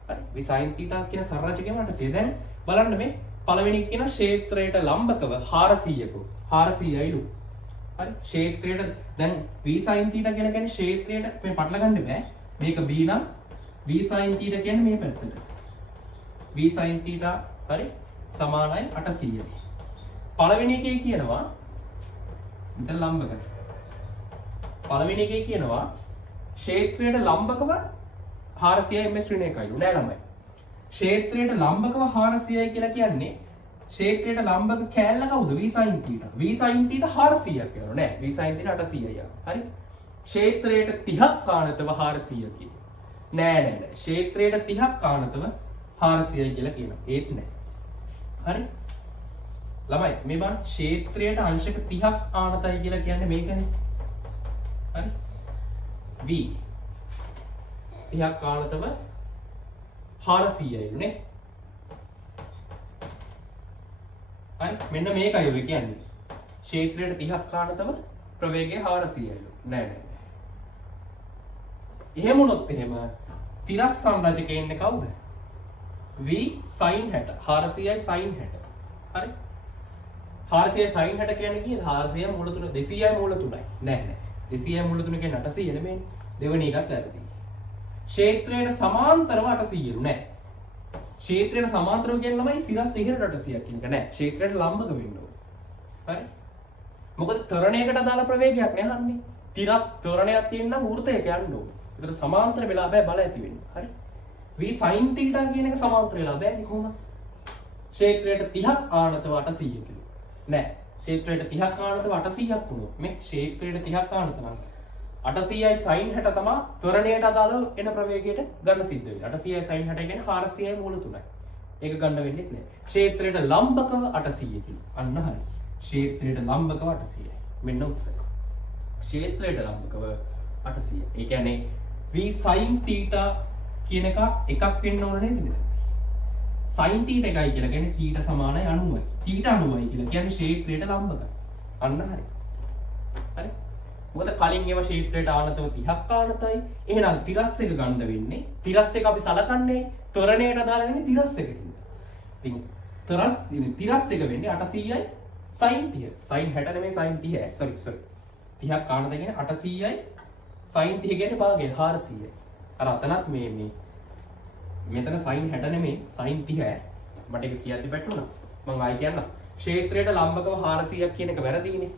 හරි v sin θ කියන සංරචකයම 800. දැන් බලන්න මේ පළවෙනි කියන ක්ෂේත්‍රයට ලම්බකව 400යිලු. හරි ක්ෂේත්‍රයට දැන් v sin θ කියලා කියන්නේ ක්ෂේත්‍රයට මේ පටල ගන්න බෑ. මේක b නම් v sin θ කියන්නේ මේ පැත්තට. v sin θ හරි සමානයි 800යි. පළවෙනි එකේ කියනවා මෙතන ලම්බක. පළවෙනි එකේ කියනවා ක්ෂේත්‍රයට ලම්බකව 400යි ms ඍණ 1යි නෑ ළමයි. ක්ෂේත්‍රයට ලම්බකව 400යි කියලා කියන්නේ ක්ෂේත්‍රයට ලම්බක කෑල්ල කවුද? v sin θ. v sin θ 400ක් වෙනවා නෑ. v sin θ 800යි. හරි. ක්ෂේත්‍රයට 30ක් ආනතව 400ක් නෑ. ක්ෂේත්‍රයට 30ක් ආනතව 400යි කියලා කියනවා. ඒත් නෑ. හරි. ළමයි මේ බලන්න ක්ෂේත්‍රයට අංශක 30ක් ආනතයි කියලා කියන්නේ මේකනේ. හරි. v 30ක් ආනතව 400යි නේ. හරි මෙන්න මේකයි ඔය කියන්නේ. ක්ෂේත්‍රයට 30ක් ආනතව ප්‍රවේගය 400යි. නෑ. එහෙම වුණොත් එහෙම තිරස් සංරජකය ඉන්නේ කවුද? v sin 60 400යි sin 60. හරි? 400යි sin 60 කියන්නේ කීයද? 400යි මූල 3 200යි මූල 3යි. නෑ. 200යි මූල 3 කියන්නේ 800 නෙමෙයි. දෙවෙනි එකත් වැරදි. ක්ෂේත්‍රයට සමාන්තරව 800 නෑ. ක්ෂේත්‍රයට සමාන්තරව කියන ළමයි සිරස් ඉහළට 800ක් කියන එක නෑ. ක්ෂේත්‍රයට ලම්බක වෙන්න ඕනේ. හරි? මොකද ත්වරණයකට අදාළ ප්‍රවේගයක් නේ අහන්නේ. තිරස් ත්වරණයක් තියෙන නම් වෘතයක යන්න ඕනේ. ඒකට සමාන්තර වෙලා බෑ බල ඇති වෙන්න. හරි? v sin θ කියන එක සමාන්තර වෙලා බෑනේ කොහොමද? ක්ෂේත්‍රයට 30ක් ආනතව 800 කිලෝ. නෑ. ක්ෂේත්‍රයට 30ක් ආනතව 800ක් වුණොත් මේ ක්ෂේත්‍රයට 30ක් ආනත නම් 800යි sin 60 තමයි ත්වරණයට අදාළව එන ප්‍රවේගයට ගන්න සිද්ධ වෙන්නේ. 800යි sin 60 කියන්නේ 400යි මූල 3යි. ඒක ගන්න වෙන්නේ නැහැ. ක්ෂේත්‍රයට ලම්බකව 800 කිලෝ. අන්න හරි. ක්ෂේත්‍රයට ලම්බකව 800යි. මෙන්න උත්තරය. ක්ෂේත්‍රයට ලම්බකව 800. ඒ කියන්නේ v sin θ කියන එක එකක් වෙන්න ඕන නේද මෙතන? sin θ එකයි කියලා කියන්නේ θ සමානයි 90යි. θ 90යි කියලා කියන්නේ ක්ෂේත්‍රයට ලම්බකයි. අන්න හරි. හරි? මොකද කලින් ඒවා ක්ෂේත්‍රයට ආනතව 30ක් ආනතයි. එහෙනම් තිරස් එක ගන්න වෙන්නේ. තිරස් එක අපි සලකන්නේ ත්වරණයට අදාළ වෙන්නේ තිරස් එකකින්. ඉතින් තිරස් එක වෙන්නේ 800යි sin 30. sin 60 නෙමෙයි sin 30යි. sorry. 30ක් ආනත කියන්නේ 800යි sin 30 කියන්නේ භාගය 400යි. අර අතනත් මේ මෙතන sin 60 නෙමෙයි sin 30යි. මට ඒක කියද්දි පැටලුණා. මම ආයි කියන්නම්. ක්ෂේත්‍රයට ලම්බකව 400ක් කියන එක වැරදිනේ.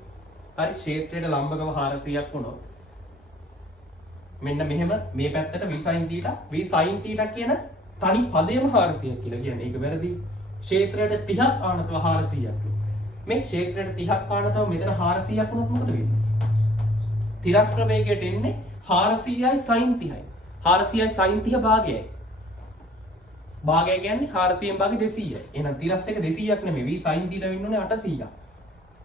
හරි ක්ෂේත්‍රයට ලම්බකව 400ක් වුණොත් මෙන්න මෙහෙම මේ පැත්තට v sin θ කියන තනි පදයම 400ක් කියලා කියන්නේ. ඒක වැරදි. ක්ෂේත්‍රයට 30ක් ආනතව 400ක්. මේ ක්ෂේත්‍රයට 30ක් ආනතව මෙතන 400ක් වුණොත් මොකද වෙන්නේ? තිරස් ප්‍රවේගයට එන්නේ 400යි sin 30යි. 400යි sin 30 භාගයයි. භාගය කියන්නේ 400න් භාගය 200යි. එහෙනම් තිරස් එක 200ක් නෙමෙයි. v sin θ වෙන්න ඕනේ 800ක්.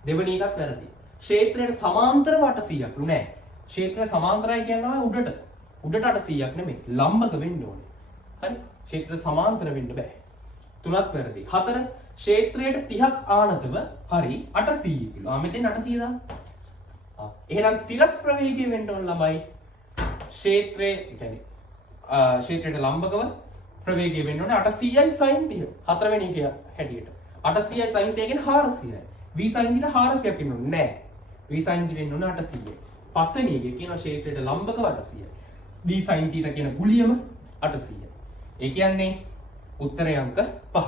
දෙවෙනි එකත් වැරදි. ක්ෂේත්‍රයට සමාන්තරව 800ක් නෑ. ක්ෂේත්‍රය සමාන්තරයි කියනවා උඩට 800ක් නෙමෙයි. ලම්බක වෙන්න ඕනේ. හරි? ක්ෂේත්‍ර සමාන්තර වෙන්න බෑ. තුනක් වැරදි. 4 ක්ෂේත්‍රයට 30ක් ආනතව හරි 800 කිලෝ. මෙතෙන් 800 දාන්න. එහෙනම් තිරස් ප්‍රවේගය වෙන්න ඕන ළමයි. ක්ෂේත්‍රයේ කියන්නේ ක්ෂේත්‍රයට ලම්බකව ප්‍රවේගය වෙන්න ඕනේ 800යි sin 30. හතරවෙනි එක හැටියට. 800යි sin 30 කියන්නේ 400යි. v sin θ 400ක් වෙන්න ඕනේ නෑ. v sin θ වෙන්න ඕනේ 800යි. පස්වෙනි එකේ කියනවා ක්ෂේත්‍රයට ලම්බකව 800යි. v sin θ කියන ගුලියම 800යි. ඒ කියන්නේ උත්තරය අංක 5.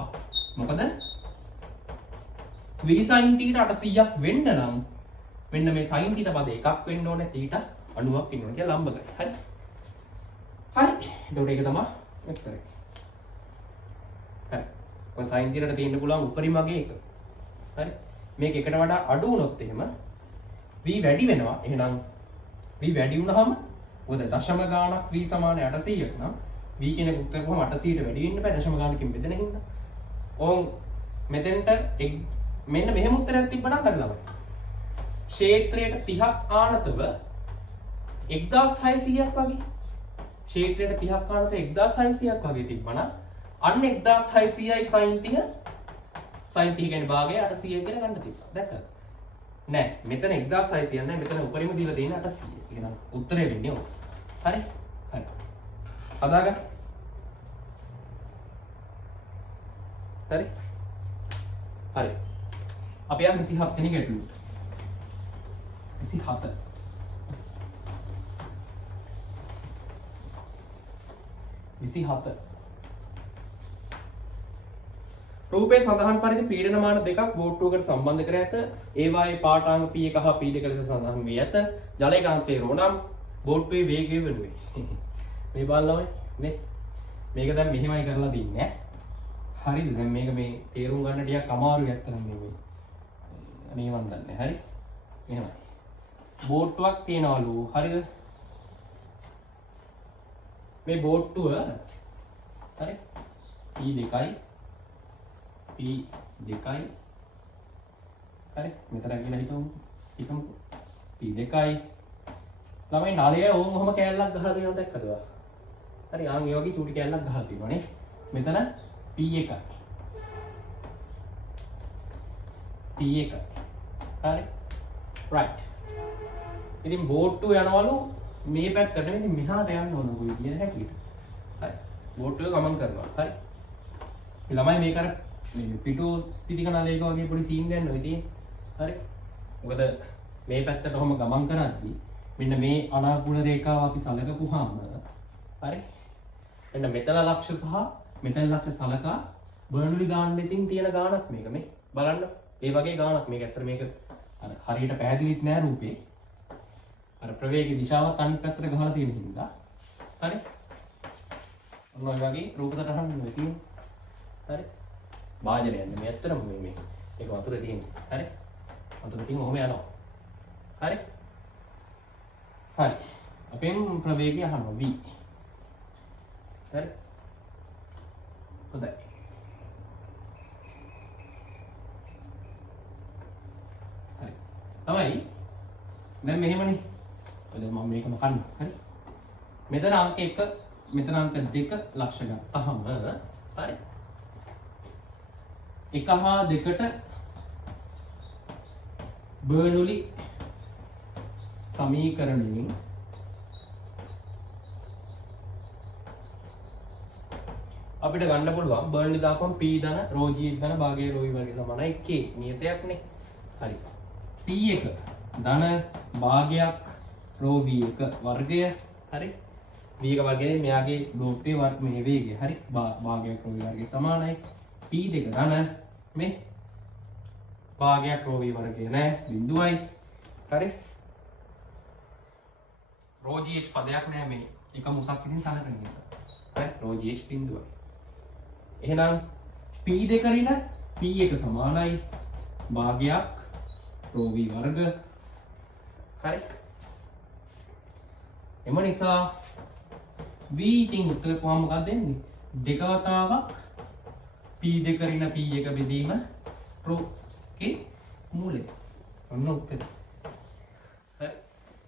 මොකද v sin θ 800ක් වෙන්න නම් මෙන්න මේ sin θ පද එකක් වෙන්න ඕනේ θ 90ක් වෙන්න ඕනේ කියලා ලම්බකයි. හරි. එතකොට ඒක තමයි උත්තරය. හරි. ඔය sin θ ට තියෙන්න පුළුවන් උපරිම අගය එක. හරි. මේක එකට වඩා අඩු වුණොත් එහෙම v වැඩි වෙනවා. එහෙනම් v වැඩි වුණාම මොකද දශම ගාණක් v සමාන 800ක් නම් v කියන උත්තර කොහොම 800ට වැඩි වෙන්න බෑ දශම ගාණකින් බෙදෙන හින්දා. ඕන් මෙතෙන්ට මෙන්න මෙහෙම උත්තරයක් තිබ්බනම් හරි ළමයි. ක්ෂේත්‍රයට 30ක් ආනතව 1600ක් වගේ. ක්ෂේත්‍රයට 30ක් ආනතව 1600ක් වගේ තිබ්බනම් අන්න 1600යි sin 30 sin 30 කියන්නේ භාගය 800 කියලා ගන්න තිබ්බා. දැක්කද? නෑ මෙතන 1600 නෑ මෙතන උපරිම දීලා තියෙන 800. එහෙනම් උත්තරේ වෙන්නේ ඔක. හරි? හරි. හදාගන්න. හරි? හරි. අපි යන් 27 වෙනි ගැටලුවට. 27. රූපයේ සඳහන් පරිදි පීඩනමාන දෙකක් බෝට්ටුවකට සම්බන්ධ කර ඇත. ඒවායේ පාඨාංග P1 හා P2 ලෙස සඳහන් වී ඇත. ජලය කාන්තේ රෝනම් බෝට්ටුවේ වේගය වෙනුවේ. මේ බලන්න මේ මේක දැන් මෙහෙමයි කරලා තින්නේ. හරිද? දැන් මේක මේ තේරුම් ගන්න ටිකක් අමාරුයි අත්තරම මේ. අනේ මන් දන්නේ. හරි? මෙහෙමයි. බෝට්ටුවක් තියනවලු. හරිද? මේ බෝට්ටුව හරි P2යි P2යි හරි මෙතන කියලා හිතමු P2යි ළමයි නලය ඕම් ඔහම කෑල්ලක් ගහලා තියෙනවා දැක්කද ඔයා හරි ආන් ඒ වගේ චූටි කෑල්ලක් ගහලා තියෙනවා නේ මෙතන P1යි හරි right ඉතින් බෝට්ටුව යනවලු මේ පැත්තට නෙමෙයි මෙහාට යන්න ඕන කොයි කියන හැටියට. හරි. බෝට් එක ගමන් කරනවා. හරි. ළමයි මේක අර මේ පිටු ස්ථිති කනාලයක වගේ පොඩි සීන් ගන්න ඔය තියෙන්නේ. හරි. මොකද මේ පැත්තට ඔහම ගමන් කරද්දී මෙන්න මේ අනාකූල රේඛාව අපි සලකපුවාම හරි. මෙන්න මෙතන ලක්ෂ සහ මෙතන ලක්ෂ සලකා බර්න්ලි ගාන දෙකින් තියෙන ගානක් මේක මේ බලන්න. ඒ වගේ ගානක් මේක. ඇත්තට මේක අර හරියට පැහැදිලිත් නෑ රූපේ. අර ප්‍රවේගී දිශාවත් අනිත් පැත්තට ගහලා තියෙන හින්දා. හරි. ඔන්න ඔය වගේ රූප සටහන් නෙවෙයි තියෙන්නේ. හරි. වාජනය යන්නේ මේ ඇත්තටම මේ මේක වතුරේ තියෙන්නේ. හරි. වතුරේ තියෙන ඔහම යනවා. හරි. හරි. අපෙන් ප්‍රවේගය අහනවා v. හරි. හොඳයි. හරි. තමයි දැන් මෙහෙමනේ. ඔය මම මේකම කන්න. හරි. මෙතන අංක 1 මෙතන අංක 2 ලක්ෂ ගත්තාම හරි. 1 හා 2ට බර්නොලි සමීකරණයෙන් අපිට ගන්න පුළුවන් බර්නලි දාපුවම p ධන ρ g ධන භාගයේ ρ v වර්ගය සමානයි k නියතයක්නේ. හරි. p1 ධන භාගයක් ρ v1 වර්ගය. හරි. v1 වර්ගයේ මෙයාගේ ලෝපයේ වර්ග මේ වේගය. හරි. භාගයක් ρ v වර්ගය සමානයි. p2 ධන මේ භාගයක් ρ v වර්ගය නෑ බිඳුවයි. හරි. ρ g h පදයක් නෑ මේ එක මුසක් ඉතින් සලකන එක. හරි. ρ g h බිඳුවයි. එහෙනම් p2 රින p1 සමානයි භාගයක් ρ v වර්ග. හරි. එම නිසා v ඉතින් උත්තර කොහොම මොකක්ද දෙන්නේ? දෙක වතාවක් p2 රින p1 බෙදීම ρ ගේ මූලය. ඔන්න උත්තර. හරි.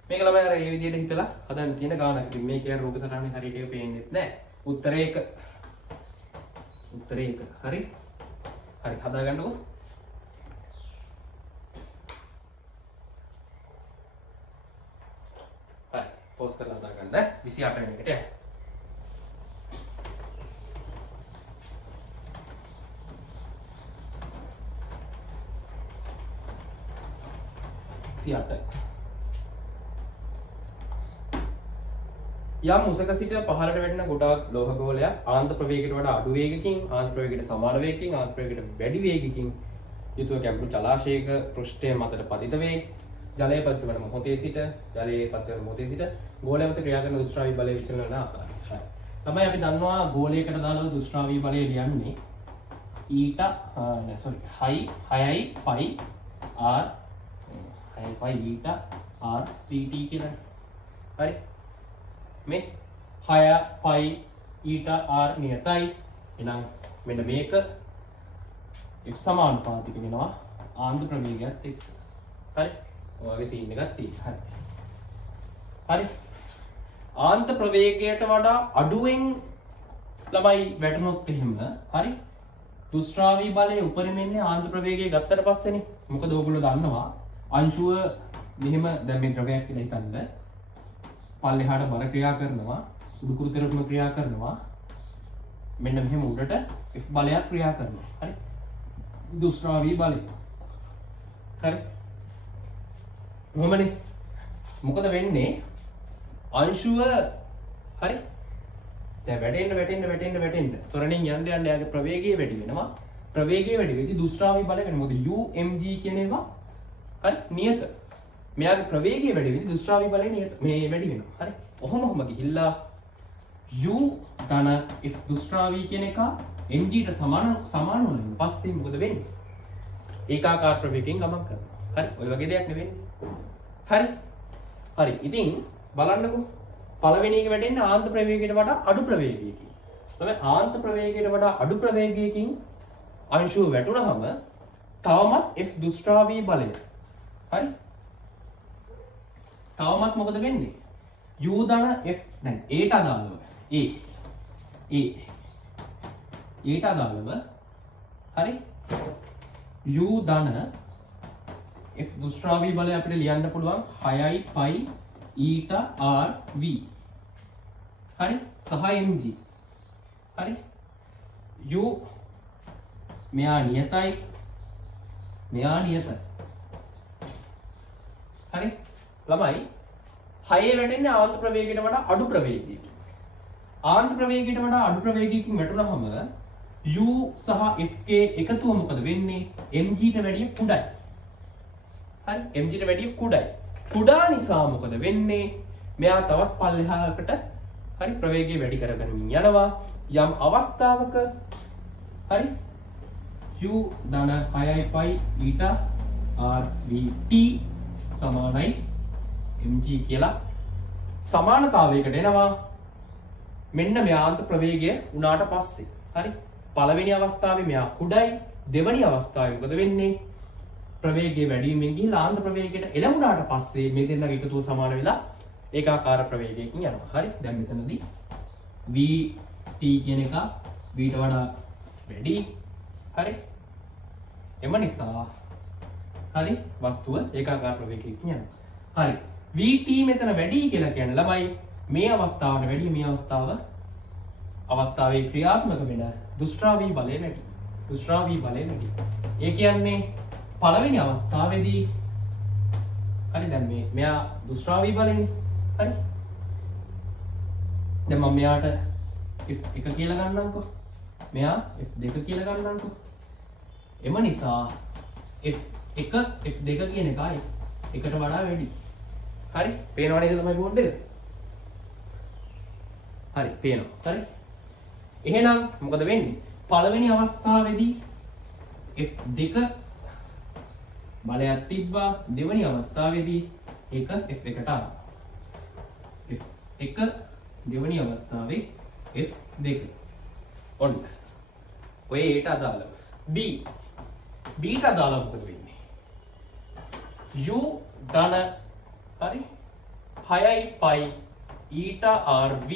මේක ළමයි අර මේ විදිහට හිතලා හදන්න තියෙන ගානක්. ඉතින් මේක කියන රූප සටහනේ හරියට ඒක පේන්නේ නැහැ. උත්තරේ 1. උත්තරේ 1. හරි. හරි හදාගන්නකො. හරි. පෝස් කරලා හදාගන්න. 28 වෙනි එකට යන්න. යම් උසක සිට පහළට වැටෙන ගොඩාක් ලෝහ ගෝලයක් ආන්ත ප්‍රවේගයට වඩා අඩු වේගකින් ආන්ත ප්‍රවේගයට සමාන වේගකින් ආන්ත ප්‍රවේගයට වැඩි වේගකින් යුතුව ගැඹුරු ජලාශයක පෘෂ්ඨය මතට පතිත වේ. ජලය පතිත වන මොහොතේ සිට ජලයේ පතිත වන මොහොතේ සිට ගෝලය මත ක්‍රියා කරන දුෂ්ටාවී බලය විචලන වන ආකාරය. තමයි අපි දන්නවා ගෝලයකට දාලා දුෂ්ටාවී බලය ලියන්නේ හයි 6යි පයි r 6යි පයි ඊට r pt කියලා. හරි. මේ 6 පයි ඊට r නියතයි. එහෙනම් මෙන්න මේක x සමානුපාතික වෙනවා ආන්ත ප්‍රවේගයත් එක්ක. හරි. ඔයගේ සීන් එකක් තියෙනවා. හරි. හරි. ආන්ත ප්‍රවේගයට වඩා අඩුවෙන් ළමයි වැටුනොත් එහෙම හරි. දුෂ්ටාවී බලයේ උපරිමෙන්නේ ආන්ත ප්‍රවේගය ගත්තට පස්සේනේ. මොකද ඕගොල්ලෝ දන්නවා අංශුව මෙහෙම දැන් මේ ද්‍රවයක් කියලා හිතන්න. පල්ලෙහාට බර ක්‍රියා කරනවා සුදුකුරු කරපම ක්‍රියා කරනවා මෙන්න මෙහෙම උඩට F බලයක් ක්‍රියා කරනවා. හරි. දුෂ්ටාවී බලය. හරි. මොමනේ මොකද වෙන්නේ අංශුව හරි දැන් වැටෙන්න ත්වරණින් යන්න යාගේ ප්‍රවේගය වැඩි වෙනවා. ප්‍රවේගය වැඩි වෙද්දී දුෂ්ටාවී බලය වෙනවා. මොකද umg කියන ඒවා හරි නියත. මෙයාගේ ප්‍රවේගය වැඩි වෙද්දී දුෂ්ටාවී බලය නියත මේ වැඩි වෙනවා. හරි. ඔහොම ගිහිල්ලා u ධන f දුෂ්ටාවී කියන එක mg ට සමාන වුණාම පස්සේ මොකද වෙන්නේ? ඒකාකාර ප්‍රවේගයෙන් ගමන් කරනවා. හරි. ඔය වගේ දෙයක් නෙවෙන්නේ. හරි. හරි. ඉතින් බලන්නකෝ. පළවෙනි එක වැටෙන්නේ ආන්ත ප්‍රවේගයට වඩා අඩු ප්‍රවේගයකින්. තමයි ආන්ත ප්‍රවේගයට වඩා අඩු ප්‍රවේගයකින් අංශුව වැටුනහම තවමත් f දුෂ්ටාවී බලය. හරි. තවමත් මොකද වෙන්නේ? u ධන f දැන් ඒට අදාළව ඒට අදාළව හරි u ධන f දුෂ්ටාවී බලය අපිට ලියන්න පුළුවන් 6යි පයි eta r v හරි සහ mg හරි u මෙයා නියතයි මෙයා නියතයි හරි ළමයි 6 වැටෙන්නේ ආන්ත ප්‍රවේගයට වඩා අඩු ප්‍රවේගයකින් ආන්ත ප්‍රවේගයට වඩා අඩු ප්‍රවේගයකින් වැටුනහම u සහ fk එකතුව මොකද වෙන්නේ mg ට වැඩිය කුඩයි හරි mg ට වැඩිය කුඩයි කුඩා නිසා මොකද වෙන්නේ මෙයා තවත් පල්ලෙහාකට හරි ප්‍රවේගය වැඩි කරගනිමින් යනවා යම් අවස්ථාවක හරි u ධන 6pi eta rvt සමානයි mg කියලා සමානතාවයකට එනවා මෙන්න මෙයාන්ත ප්‍රවේගය උනාට පස්සේ හරි පළවෙනි අවස්ථාවේ මෙයා කුඩයි දෙවෙනි අවස්ථාවේ මොකද වෙන්නේ ප්‍රවේගය වැඩි වීමෙන් ගිහිලා ආන්ත ප්‍රවේගයට එළඹුණාට පස්සේ මේ දෙන්නගේ එකතුව සමාන වෙලා ඒකාකාර ප්‍රවේගයකින් යනවා හරි දැන් මෙතනදී vt කියන එක v ට වඩා වැඩි හරි එම නිසා හරි වස්තුව ඒකාකාර ප්‍රවේගයකින් යනවා හරි vt මෙතන වැඩි කියලා කියන්නේ ළමයි මේ අවස්ථාවට වැඩි මේ අවස්ථාවේ ක්‍රියාත්මක වෙන දුෂ්ට්‍රාවී බලය වැඩි දුෂ්ට්‍රාවී බලය වැඩි ඒ කියන්නේ පළවෙනි අවස්ථාවේදී හරි දැන් මෙයා දුෂ්ට්‍රාවී බලයනේ හරි දැන් මම මෙයාට f1 කියලා ගන්නම්කෝ මෙයා f2 කියලා ගන්නම්කෝ එම නිසා f1 f2 කියන එක f1ට වඩා වැඩි හරි පේනව නේද තමයි බෝඩ් එක හරි පේනවා හරි එහෙනම් මොකද වෙන්නේ පළවෙනි අවස්ථාවේදී f2 බලයක් තිබ්බා දෙවෙනි අවස්ථාවේදී ඒක f1ට ආවා f1 දෙවෙනි අවස්ථාවේ f2 ඔන්න ඔය ඒට අදාළව b ට අදාළව මොකද වෙන්නේ u ධන හරි 6pi eta rv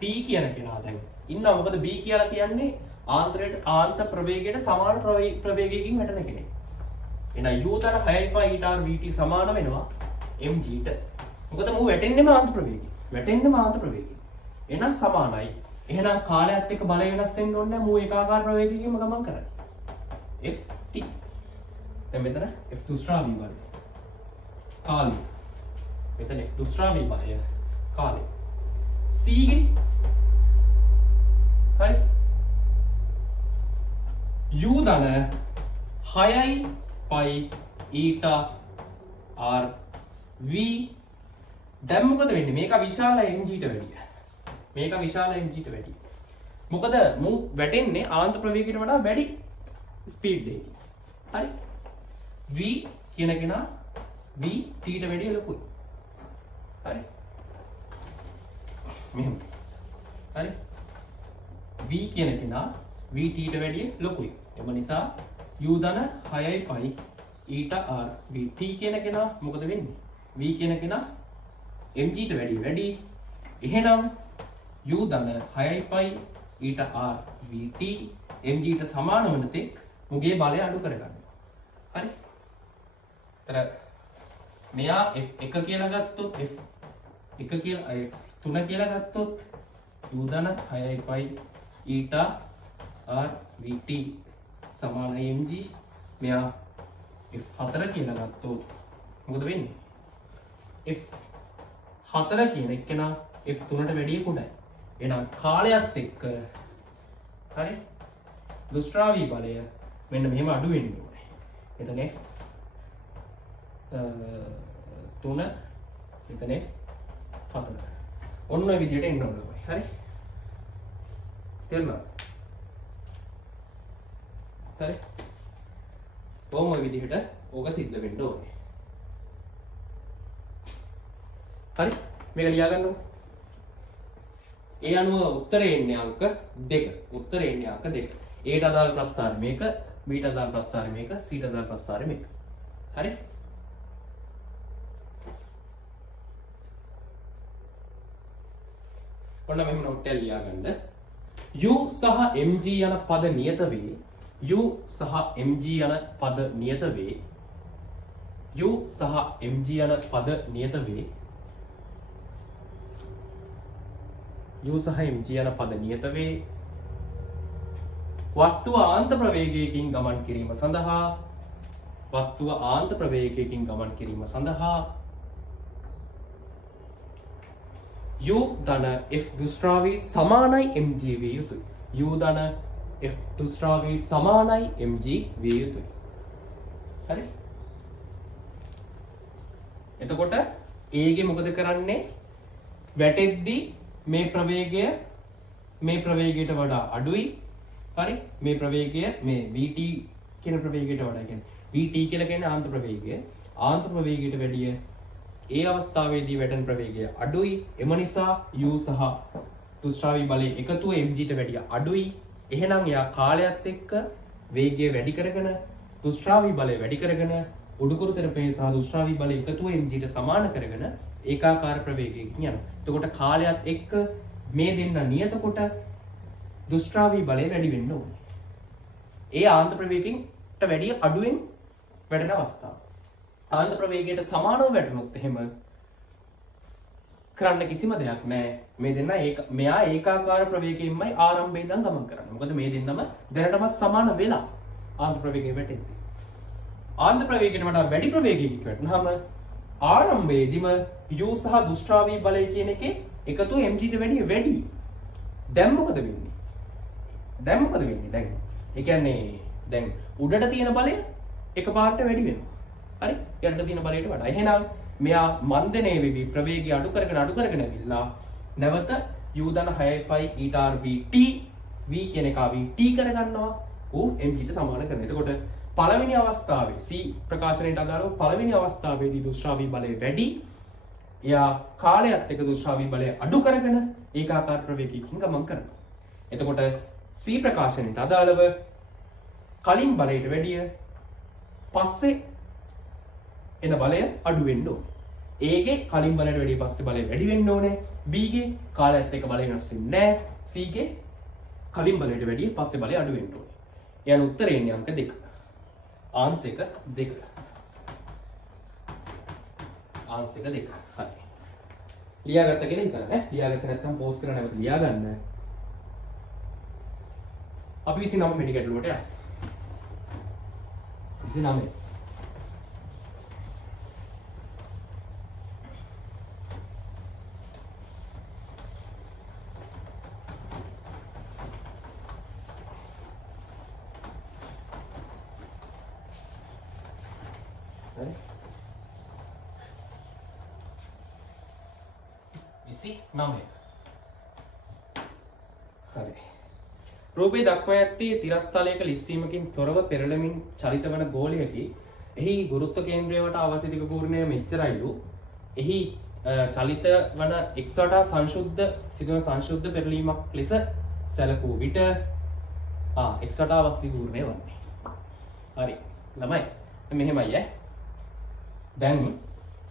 t කියන කෙනා දැන් ඉන්නවා මොකද b කියලා කියන්නේ ආන්ත ප්‍රවේගයට සමාන ප්‍රවේගයකින් වැටෙන කෙනෙක් එහෙනම් u ධන 6pi eta rv t සමාන වෙනවා mg ට මොකද මූ වැටෙන්නේම ආන්ත ප්‍රවේගයෙන් එහෙනම් සමානයි එහෙනම් කාලයත් එක්ක බලය වෙනස් වෙන්න ඕනේ නැහැ මූ ඒකාකාර ප්‍රවේගයකින්ම ගමන් කරන්නේ ft දැන් මෙතන f දුෂ්ට්‍රාවී බලය කාලය මෙතන f දුෂ්ට්‍රාවී බලය කාලය c ගේ හරි u ධන 6pi eta r v දැන් මොකද වෙන්නේ මේක විශාල mg ට වැඩිය මොකද මූ වැටෙන්නේ ආන්ත ප්‍රවේගයට වඩා වැඩි ස්පීඩ් එකකින් හරි v කියන කෙනා v t ට වැඩිය ලොකුයි හරි මෙහෙම හරි v කියන කෙනා v t ට වැඩිය ලොකුයි එම නිසා u ධන 6pi eta r v t කියන කෙනා මොකද වෙන්නේ v කියන කෙනා mg ට වැඩි එහෙනම් u ධන 6pi eta r v t mg ට සමාන වන තෙක් මුගේ බලය අඩු කරගන්නවා හරි තර මෙයා f1 කියලා ගත්තොත් f1 කියලා f3 කියලා ගත්තොත් u ධන 6pi eta r v t සමාන mg මෙයා f4 කියලා ගත්තොත් මොකද වෙන්නේ f4 කියන එක්කෙනා f3ට වැඩිය කුඩයි එහෙනම් කාලයත් එක්ක හරි දුෂ්ට්‍රාවී බලය මෙන්න මෙහෙම අඩු වෙන්න ඕනේ එතන f3 එතන f4 ඔන්න ඔය විදිහට එන්න ඕනේ හරි තේරුණාද හරි කොහොම ඔය විදිහට ඕක සිද්ධ වෙන්න ඕනේ හරි මේක ලියා ගන්නකො ඒ අනුව උත්තරේ එන්නේ අංක 2 උත්තරේ එන්නේ අංක 2 a ට අදාළ ප්‍රස්ථාරය මේක b ට අදාළ ප්‍රස්ථාරය මේක c ට අදාළ ප්‍රස්ථාරය මේක හරි ඔන්න මෙහෙම නෝට් එක ලියා ගන්න u සහ mg යන පද නියත වේ u සහ mg යන පද නියත වේ u සහ mg යන පද නියත වේ u සහ mg යන පද නියත වේ. වස්තුව ආන්ත ප්‍රවේගයකින් ගමන් කිරීම සඳහා u ධන f දුෂ්ට්‍රාවී සමානයි mg විය යුතුයි. u ධන f දුෂ්ට්‍රාවී සමානයි mg විය යුතුයි. හරි. එතකොට a ගේ මොකද කරන්නේ? වැටෙද්දී මේ ප්‍රවේගයට වඩා අඩුයි. හරි. මේ ප්‍රවේගය මේ vt කියන ප්‍රවේගයට වඩා කියන්නේ vt කියලා කියන්නේ ආන්ත ප්‍රවේගය. ආන්ත ප්‍රවේගයට වැඩිය ඒ අවස්ථාවේදී වැටෙන ප්‍රවේගය අඩුයි. එම නිසා u සහ දුෂ්ට්‍රාවී බලය එකතුව mg ට වැඩිය අඩුයි. එහෙනම් යා කාලයත් එක්ක වේගය වැඩි කරගෙන දුෂ්ට්‍රාවී බලය වැඩි කරගෙන උඩුකුරු තෙරපේ සහ දුෂ්ට්‍රාවී බලය එකතුව mg ට සමාන කරගෙන ඒකාකාර ප්‍රවේගයකින් යනවා. එතකොට කාලයත් එක්ක මේ දෙන්න නියත කොට දුෂ්ට්‍රාවී බලය වැඩි වෙන්න ඕනේ. ඒ ආන්ත ප්‍රවේගයකට වැඩිය අඩුවෙන් වැඩෙන අවස්ථාව. ආන්ත ප්‍රවේගයට සමානව වැටුනොත් එහෙම කරන්න කිසිම දෙයක් නැහැ. මේ දෙන්න මෙයා ඒකාකාර ප්‍රවේගයෙන්මයි ආරම්භයේ ඉඳන් ගමන් කරන්නේ. මොකද මේ දෙන්නම දැනටම සමාන වෙලා ආන්ත ප්‍රවේගයෙන් වැටෙන්නේ. ආන්ත ප්‍රවේගයට වඩා වැඩි ප්‍රවේගයකින් වැටුනහම ආරම්භයේදීම u සහ දුෂ්ට්‍රාවී බලය කියන එකේ එකතුව mg ට වැඩි. දැන් මොකද වෙන්නේ? දැන් ඒ කියන්නේ දැන් උඩට තියෙන බලය එකපාරට වැඩි වෙනවා. හරි? යටට තියෙන බලයට වඩා. එහෙනම් මෙයා මන්දනයේ වෙවි ප්‍රවේගය අඩු කරගෙන ඇවිල්ලා නැවත u ධන 6යි ඊට v කියන එක v t කරගන්නවා. mg ට සමාන කරනවා. එතකොට පළවෙනි අවස්ථාවේ c ප්‍රකාශනයට අදාළව පළවෙනි අවස්ථාවේදී දුෂ්ට්‍රාවී බලය වැඩි. එයා කාලයත් එක්ක දුෂ්ට්‍රාවී බලය අඩු කරගෙන ඒකාකාර ප්‍රවේගයකින් ගමන් කරනවා. එතකොට c ප්‍රකාශනයට අදාළව කලින් බලයට වැඩිය පස්සේ එන බලය අඩු වෙන්න ඕනේ. a ගේ කලින් බලයට වැඩිය පස්සේ බලය වැඩි වෙන්න ඕනේ. b ගේ කාලයත් එක්ක බලය වෙනස් වෙන්නේ නැහැ. c ගේ කලින් බලයට වැඩිය පස්සේ බලය අඩු වෙන්න ඕනේ. යන උත්තරේ එන්නේ අංක 2. ආන්සර් එක 2. හරි. ලියාගත්ත කියලා හිතන්න ඈ. ලියාගත්ත නැත්නම් පෝස්ට් කරලා නැවත ලියා ගන්න. අපි 29 වෙනි ගැටලුවට යමු. 29. හරි. රූපේ දක්වා ඇත්තේ තිරස්තලයක ලිස්සීමකින් තොරව පෙරළමින් චලිත වන ගෝලයකි. එහි ගුරුත්ව කේන්ද්‍රය වටා අවසිතික පූර්ණය මෙච්චරයිලු. එහි චලිත වන x වටා සිදුවන සංශුද්ධ පෙරළීමක් ලෙස සැලකූ විට x වටා අවසිතික පූර්ණය වන්නේ. හරි. ළමයි මෙහෙමයි ඈ. දැන්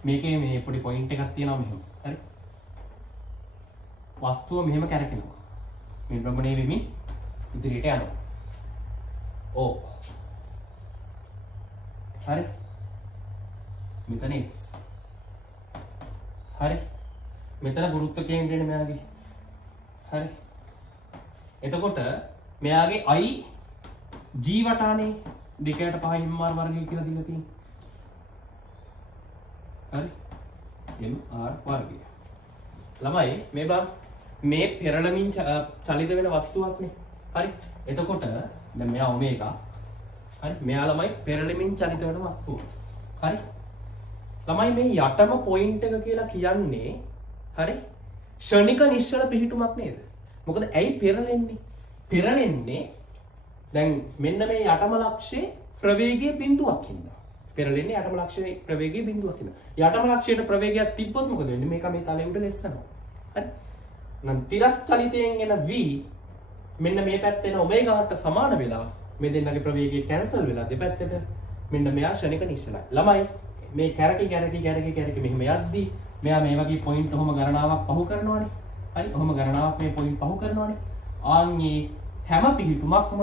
මේකේ මේ පොඩි පොයින්ට් එකක් තියෙනවා මෙහෙම. හරි. වස්තුව මෙහෙම කැරකෙනවා. මේ භ්‍රමණය වෙමින් ඉදිරියට යනවා. හරි. මෙතන x. හරි. මෙතන ගුරුත්ව කේන්ද්‍රයනේ මෙයාගේ. හරි. එතකොට මෙයාගේ i g වටානේ 2/5 mr වර්ගය කියලා දීලා තියෙන්නේ. හරි. mr වර්ගය. ළමයි මේ බා මේ පෙරළමින් චලිත වෙන වස්තුවක්නේ. හරි. එතකොට දැන් මෙයා ඔමේගා. හරි. මෙයා ළමයි පෙරළමින් චලිත වෙන වස්තුව. හරි. ළමයි මේ යටම පොයින්ට් එක කියලා කියන්නේ හරි ක්ෂණික නිශ්චල පිහිටුමක් නේද? මොකද ඇයි පෙරළෙන්නේ? පෙරළෙන්නේ දැන් මෙන්න මේ යටම ලක්ෂයේ ප්‍රවේගයේ බිඳුවක් හින්දා. පෙරළෙන්නේ යටම ලක්ෂයේ ප්‍රවේගයේ බිඳුවක් හින්දා. යටම ලක්ෂයට ප්‍රවේගයක් තිබ්බොත් මොකද වෙන්නේ? මේක මේ තලයේ උඩ ලෙස්සනවා. හරි. නම් තිරස් චලිතයෙන් එන v මෙන්න මේ පැත්තේ එන ඔමේගාට සමාන වෙලා මේ දෙන්නගේ ප්‍රවේගය කැන්සල් වෙලා දෙපැත්තට මෙන්න මෙයා ක්ෂණික නිශ්චලයි. ළමයි මේ කැරකි මෙහෙම යද්දී මෙයා මේ වගේ පොයින්ට් ඔහොම ගණනාවක් පහු කරනවානේ. හරි. ඔහොම ගණනාවක් මේ පොයින්ට් පහු කරනවානේ. ආන්ගේ හැම පිහිටුමක්ම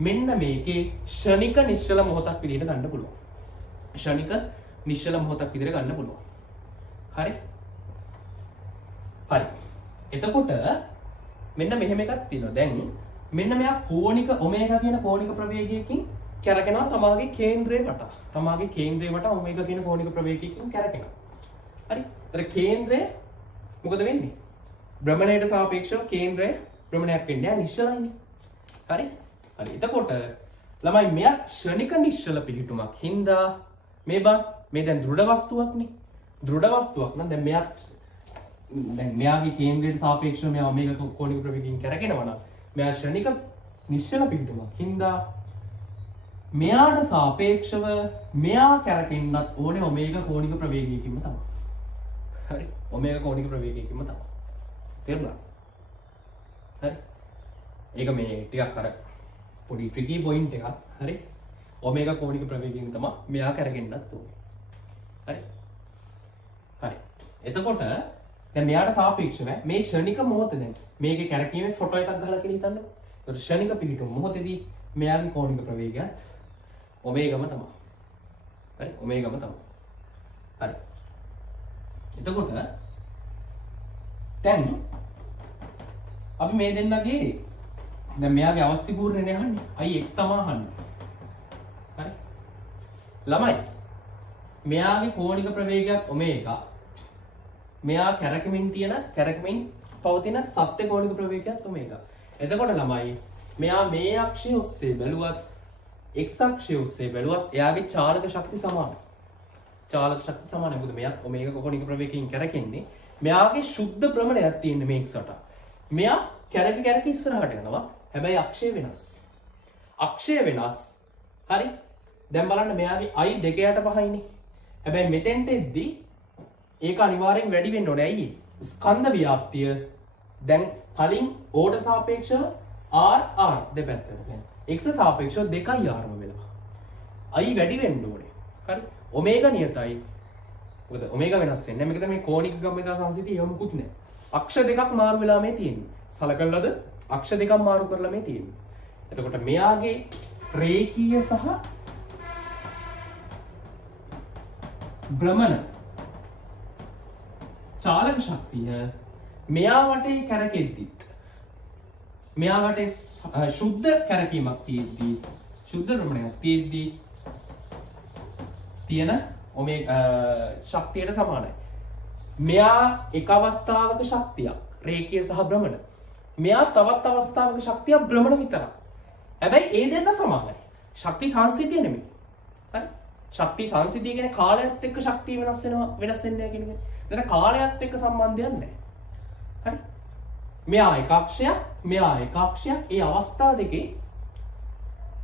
මෙන්න මේකේ ක්ෂණික නිශ්චල මොහොතක් විදිහට ගන්න පුළුවන්. ක්ෂණික නිශ්චල මොහොතක් විදිහට ගන්න පුළුවන්. හරි. හරි. එතකොට මෙන්න මෙහෙම එකක් තියෙනවා. දැන් මෙන්න මෙයා කෝණික ඔමේගා කියන කෝණික ප්‍රවේගයකින් කැරකෙනවා තමාගේ කේන්ද්‍රය වටා. තමාගේ කේන්ද්‍රය වටා ඔමේගා කියන කෝණික ප්‍රවේගයකින් කැරකෙනවා. හරි. ඒතර කේන්ද්‍රය මොකද වෙන්නේ? භ්‍රමණයට සාපේක්ෂව කේන්ද්‍රය භ්‍රමණයක් වෙන්නේ නැහැ නිශ්චලයිනේ. හරි. හරි. එතකොට ළමයි මෙයා ක්ෂණික නිශ්චල පිහිටුමක් හින්දා මේ දැන් දෘඩ වස්තුවක්නේ. දෘඩ වස්තුවක් නම් දැන් මෙයාගේ කේන්ද්‍රයට සාපේක්ෂව මෙයා ඔමේගා කෝණික ප්‍රවේගයෙන් කැරකෙනවා නම් මෙයා ක්ෂණික නිශ්චල පිහිටුමක් හින්දා මෙයාට සාපේක්ෂව මෙයා කැරකෙන්නත් ඕනේ ඔමේගා කෝණික ප්‍රවේගයකින්ම තමයි. හරි. ඔමේගා කෝණික ප්‍රවේගයකින්ම තමයි. තේරුණා? හරි. ඒක මේ ටිකක් අර පොඩි ට්‍රිකි පොයින්ට් එකක්. හරි. ඔමේගා කෝණික ප්‍රවේගයෙන් තමයි මෙයා කැරකෙන්නත් ඕනේ. හරි. හරි. එතකොට දැන් මෙයාට සාපේක්ෂව මේ ෂණික මොහොත දැන් මේකේ කැරකීමේ ෆොටෝ එකක් ගහලා කියලා හිතන්නකො. ඒතර ෂණික පිහිටුම මොහොතේදී මෙයාගේ කෝණික ප්‍රවේගයත් ඔමේගාම තමයි. හරි. ඔමේගාම තමයි. හරි. එතකොට දැන් අපි මේ දෙන්නගේ දැන් මෙයාගේ අවස්ථි පූර්ණනේ අහන්නේ. Ix තමයි අහන්නේ. හරි. ළමයි මෙයාගේ කෝණික ප්‍රවේගයක් ඔමේගා. මෙයා කැරකෙමින් පවතින සත්‍ය කෝණික ප්‍රවේගයක් ඔමේගා. එතකොට ළමයි මෙයා මේ අක්ෂය ඔස්සේ බැලුවත් x අක්ෂය ඔස්සේ බැලුවත් එයාගේ චාලක ශක්ති සමානයි. චාලක ශක්ති සමානයි. මොකද මෙයා ඔමේගා කෝණික ප්‍රවේගයෙන් කැරකෙන්නේ. මෙයාගේ සුද්ධ භ්‍රමණයක් තියෙන්නේ මේ x ට. මෙයා කැරක ඉස්සරහට යනවා. හැබැයි අක්ෂය වෙනස්. අක්ෂය වෙනස්. හරි. දැන් බලන්න මෙයාගේ i 2.5යිනේ. හැබැයි මෙතෙන්ට එද්දී ඒක අනිවාර්යෙන් වැඩි වෙන්න ඕනේ. ඇයි? ස්කන්ධ ව්‍යාප්තිය දැන් කලින් ඕට සාපේක්ෂව r දෙපැත්තට. දැන් x සාපේක්ෂව 2r වෙනවා. i වැඩි වෙන්න ඕනේ. හරි. ඔමේගා නියතයි. මොකද ඔමේගා වෙනස් වෙන්නේ නැහැ. මේක තමයි කෝණික ගම්මිතා සංසිතිය එහෙම මුකුත් නැහැ. අක්ෂ දෙකක් මාරු වෙලා මේ තියෙන්නේ. සලකලාද? අක්ෂ දෙකක් මාරු කරලා මේ තියෙන්නේ. එතකොට මෙයාගේ රේඛීය සහ භ්‍රමණ චාලක ශක්තිය මෙයා වටේ කැරකෙද්දිත් මෙයා වටේ සුද්ධ කැරකීමක් තියෙද්දී සුද්ධ භ්‍රමණයක් තියෙද්දී තියෙන ශක්තියට සමානයි. මෙයා එක අවස්ථාවක ශක්තියක් රේඛීය සහ භ්‍රමණ. මෙයා තවත් අවස්ථාවක ශක්තියක් භ්‍රමණ විතරයි. හැබැයි ඒ දෙන්න සමානයි. ශක්ති සංසිතිය නෙමෙයි. හරි? ශක්ති සංසිතිය කියන්නේ කාලයත් එක්ක ශක්තිය වෙනස් වෙන්නේ නැහැ කියන එක. දැන් කාලයත් එක්ක සම්බන්ධයක් නැහැ. හරි? මෙයා එක අක්ෂයක්, මෙයා එක අක්ෂයක්. ඒ අවස්ථා දෙකේ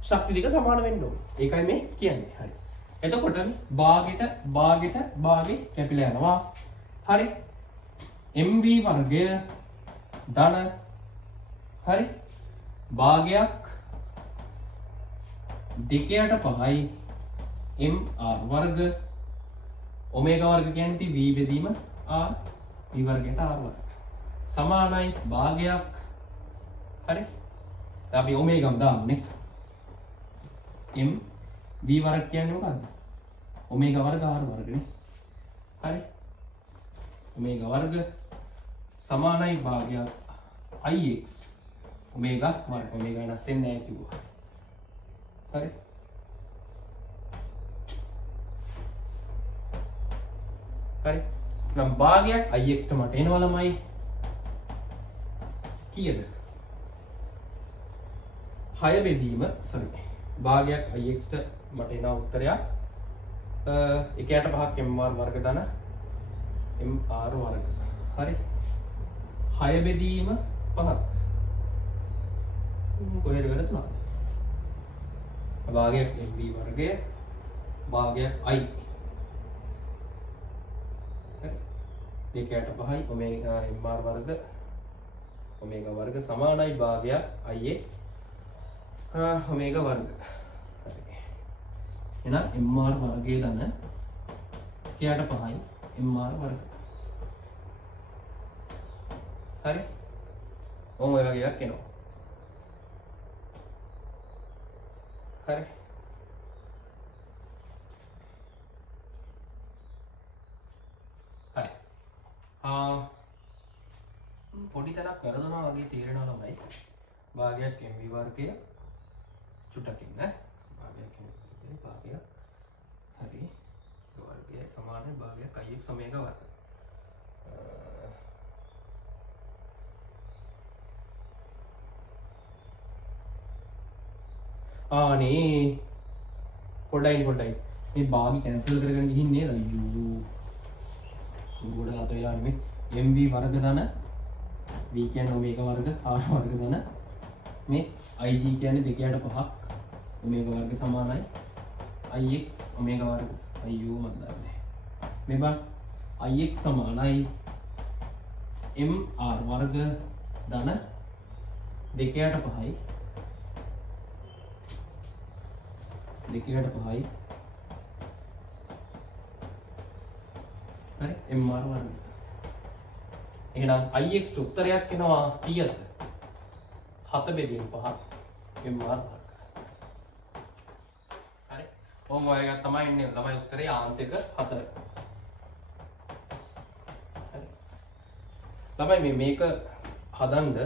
ශක්ති දෙක සමාන වෙන්න ඕනේ. ඒකයි මේ කියන්නේ. හරි. එතකොට භාගෙට කැපිලා යනවා. හරි. mv වර්ගය ධන හරි භාගයක් 2/5 mr වර්ග ඔමේගා වර්ග කියන්නේ v බෙදීම r v වර්ගයට r වර්ග සමානයි භාගයක් හරි අපි ඔමේගාම දාන්නේ m v වර්ග කියන්නේ මොකද්ද ඔමේගා වර්ග r වර්ගනේ හරි ඔමේගා වර්ග සමානයි භාගයක් ix ඔමේගා වර්ග ඔමේගා වෙනස් වෙන්නේ නැහැ කිව්වා හරි හරි නම් භාගයක් ix ට මට එනවා ළමයි කීයද 6 බෙදීම sorry භාගයක් ix ට මට එන උත්තරයක් 1/5ක් mr වර්ග ධන mr වර්ග හරි 6 බෙදීම 5ක් කොහෙද වෙන තුනක් භාගයක් mv වර්ගය භාගයක් i හරි 2/5යි ඔමේගා mr වර්ග ඔමේගා වර්ග සමානයි භාගයක් ix ඔමේගා වර්ග හරි එහෙනම් mr වර්ගය ධන 2/5යි mr වර්ග හරි ඔය වගේ එකක් එනවා හරි හරි පොඩි තැනක් වැරදුනා වගේ තේරෙනවා ළමයි. භාගයක් mv වර්ගය චුට්ටක් ඉන්න. භාගයක් mv භාගයක් හරි වර්ගය සමාන භාගයක් ix ඔමේගා වර්ග. ආනේ පොඩ්ඩයි මේ භාගي කැන්සල් කරගෙන ගිහින් නේද අයියෝ ගොඩ ලත වෙලා නෙමෙයි mv වර්ග ධන v කියන්නේ ඔමේගා වර්ග r වර්ග ධන මේ ig කියන්නේ 2/5ක් ඔමේගා වර්ග සමානයි ix ඔමේගා වර්ග අයියෝ මන් දන්නේ මේ බං ix සමානයි mr වර්ග ධන 2/5යි 2/5යි හරි mr වර්ග එහෙනම් ix ට උත්තරයක් එනවා කීයද 7/5 mr වර්ග හරි ඕම වගේ තමයි ඉන්නේ ළමයි උත්තරේ ආන්සර් එක 4 හරි ළමයි මේක හදන්න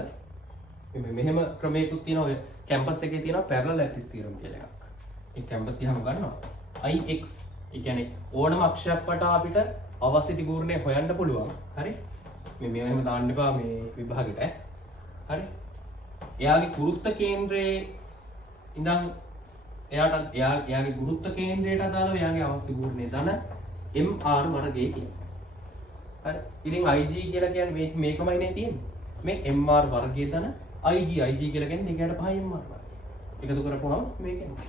මෙහෙම ක්‍රමයකුත් තියෙනවා ඔය කැම්පස් එකේ තියෙනවා පැරලල් ඇක්සිස් තියරම් කියලා එකක් ඒ කැම්පස් ගියාම ගන්නවා ix ඒ කියන්නේ ඕනම අක්ෂයක් වටා අපිට අවශ්‍ය තිගූර්ණය හොයන්න පුළුවන් හරි මේ එහෙම දාන්න එපා මේ විභාගෙට හරි එයාගේ ගුරුත්ව කේන්ද්‍රයේ ඉඳන් එයාගේ ගුරුත්ව කේන්ද්‍රයට අදාළව එයාගේ අවශ්‍ය ගුරුත්වය දන mr වර්ගය කියන්නේ. හරි. ඉතින් ig කියලා කියන්නේ මේකමයි නේ තියෙන්නේ. මේ mr වර්ගය දන ig කියලා කියන්නේ 2/5 mr වර්ගය. එකතු කරපුවම මේක එනවා.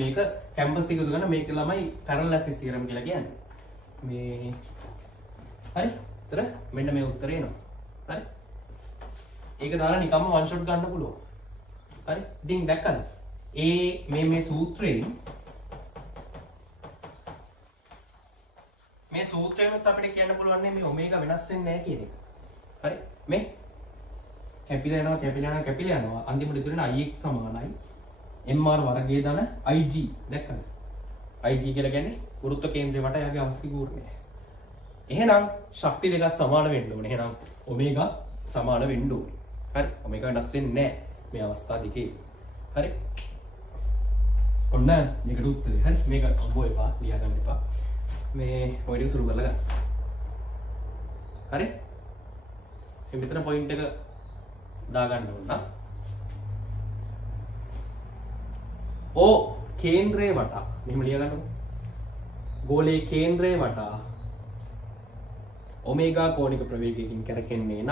මේක කැම්පස් එකතු කරන මේක ළමයි පැරලල් ඇක්සිස් තියරම් කියලා කියන්නේ. මේ හරි. ඒතර මෙන්න මේ උත්තරේ එනවා. හරි. ඒක දාලා නිකම්ම වන් ෂොට් ගන්න පුළුවන්. හරි. ඉතින් දැක්කද? මේ සූත්‍රයෙන් අපිට කියන්න පුළුවන් මේ ඔමේගා වෙනස් වෙන්නේ නැහැ කියන එක. හරි. මේ කැපිලා යනවා අන්තිමට ඉතුරු වෙන ix සමානයි mr වර්ගයේ දාන ig දැක්කද? ig කියලා කියන්නේ ගුරුත්ව කේන්ද්‍රය වට එයාගේ අවශ්‍ය ගුරුත්වය. එහෙනම් ශක්ති දෙකක් සමාන වෙන්න ඕනේ. එහෙනම් ඔමේගා සමාන වෙන්න ඕනේ. හරි. ඔමේගා වෙනස් වෙන්නේ නැහැ මේ අවස්ථා දෙකේ. හරි. ඔන්න මේකට උත්තරේ. හරි. මේක අඹෝ එපා ලියා ගන්න එපා. මේ ඔය ටික සුරු කරලා ගන්න. හරි. මේ මෙතන පොයින්ට් එක දා ගන්න ඕන. ඕ කේන්ද්‍රයේ වටා මෙහෙම ලියා ගන්නකො. ගෝලයේ කේන්ද්‍රයේ වටා ඔමේගා කෝණික ප්‍රවේගයකින් කැරකෙන්නේ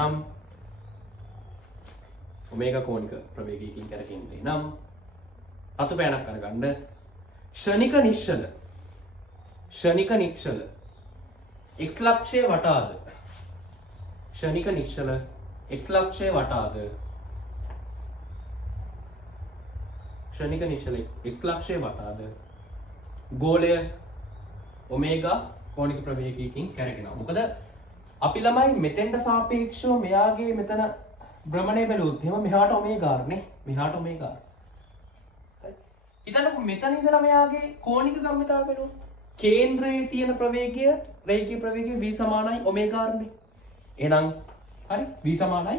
නම් අතු පෑනක් අරගන්න ෂණික නිශ්චල x ලක්ෂයේ වටාද ෂණික නිශ්චල x ලක්ෂයේ වටාද ගෝලය ඔමේගා කෝණික ප්‍රවේගයකින් කැරකෙනවා. මොකද අපි ළමයි මෙතෙන්ට සාපේක්ෂව මෙයාගේ මෙතන භ්‍රමණය බැලුවොත් එහෙම මෙහාට ඔමේගා නේ මෙහාට ඔමේගා. හරි. හිතන්නකො මෙතන ඉඳලා මෙයාගේ කෝණික ගම්මිතාව බැලුවොත් කේන්ද්‍රයේ තියෙන ප්‍රවේගය රේඛීය ප්‍රවේගය v සමානයි ඔමේගා r නේ. එහෙනම් හරි v සමානයි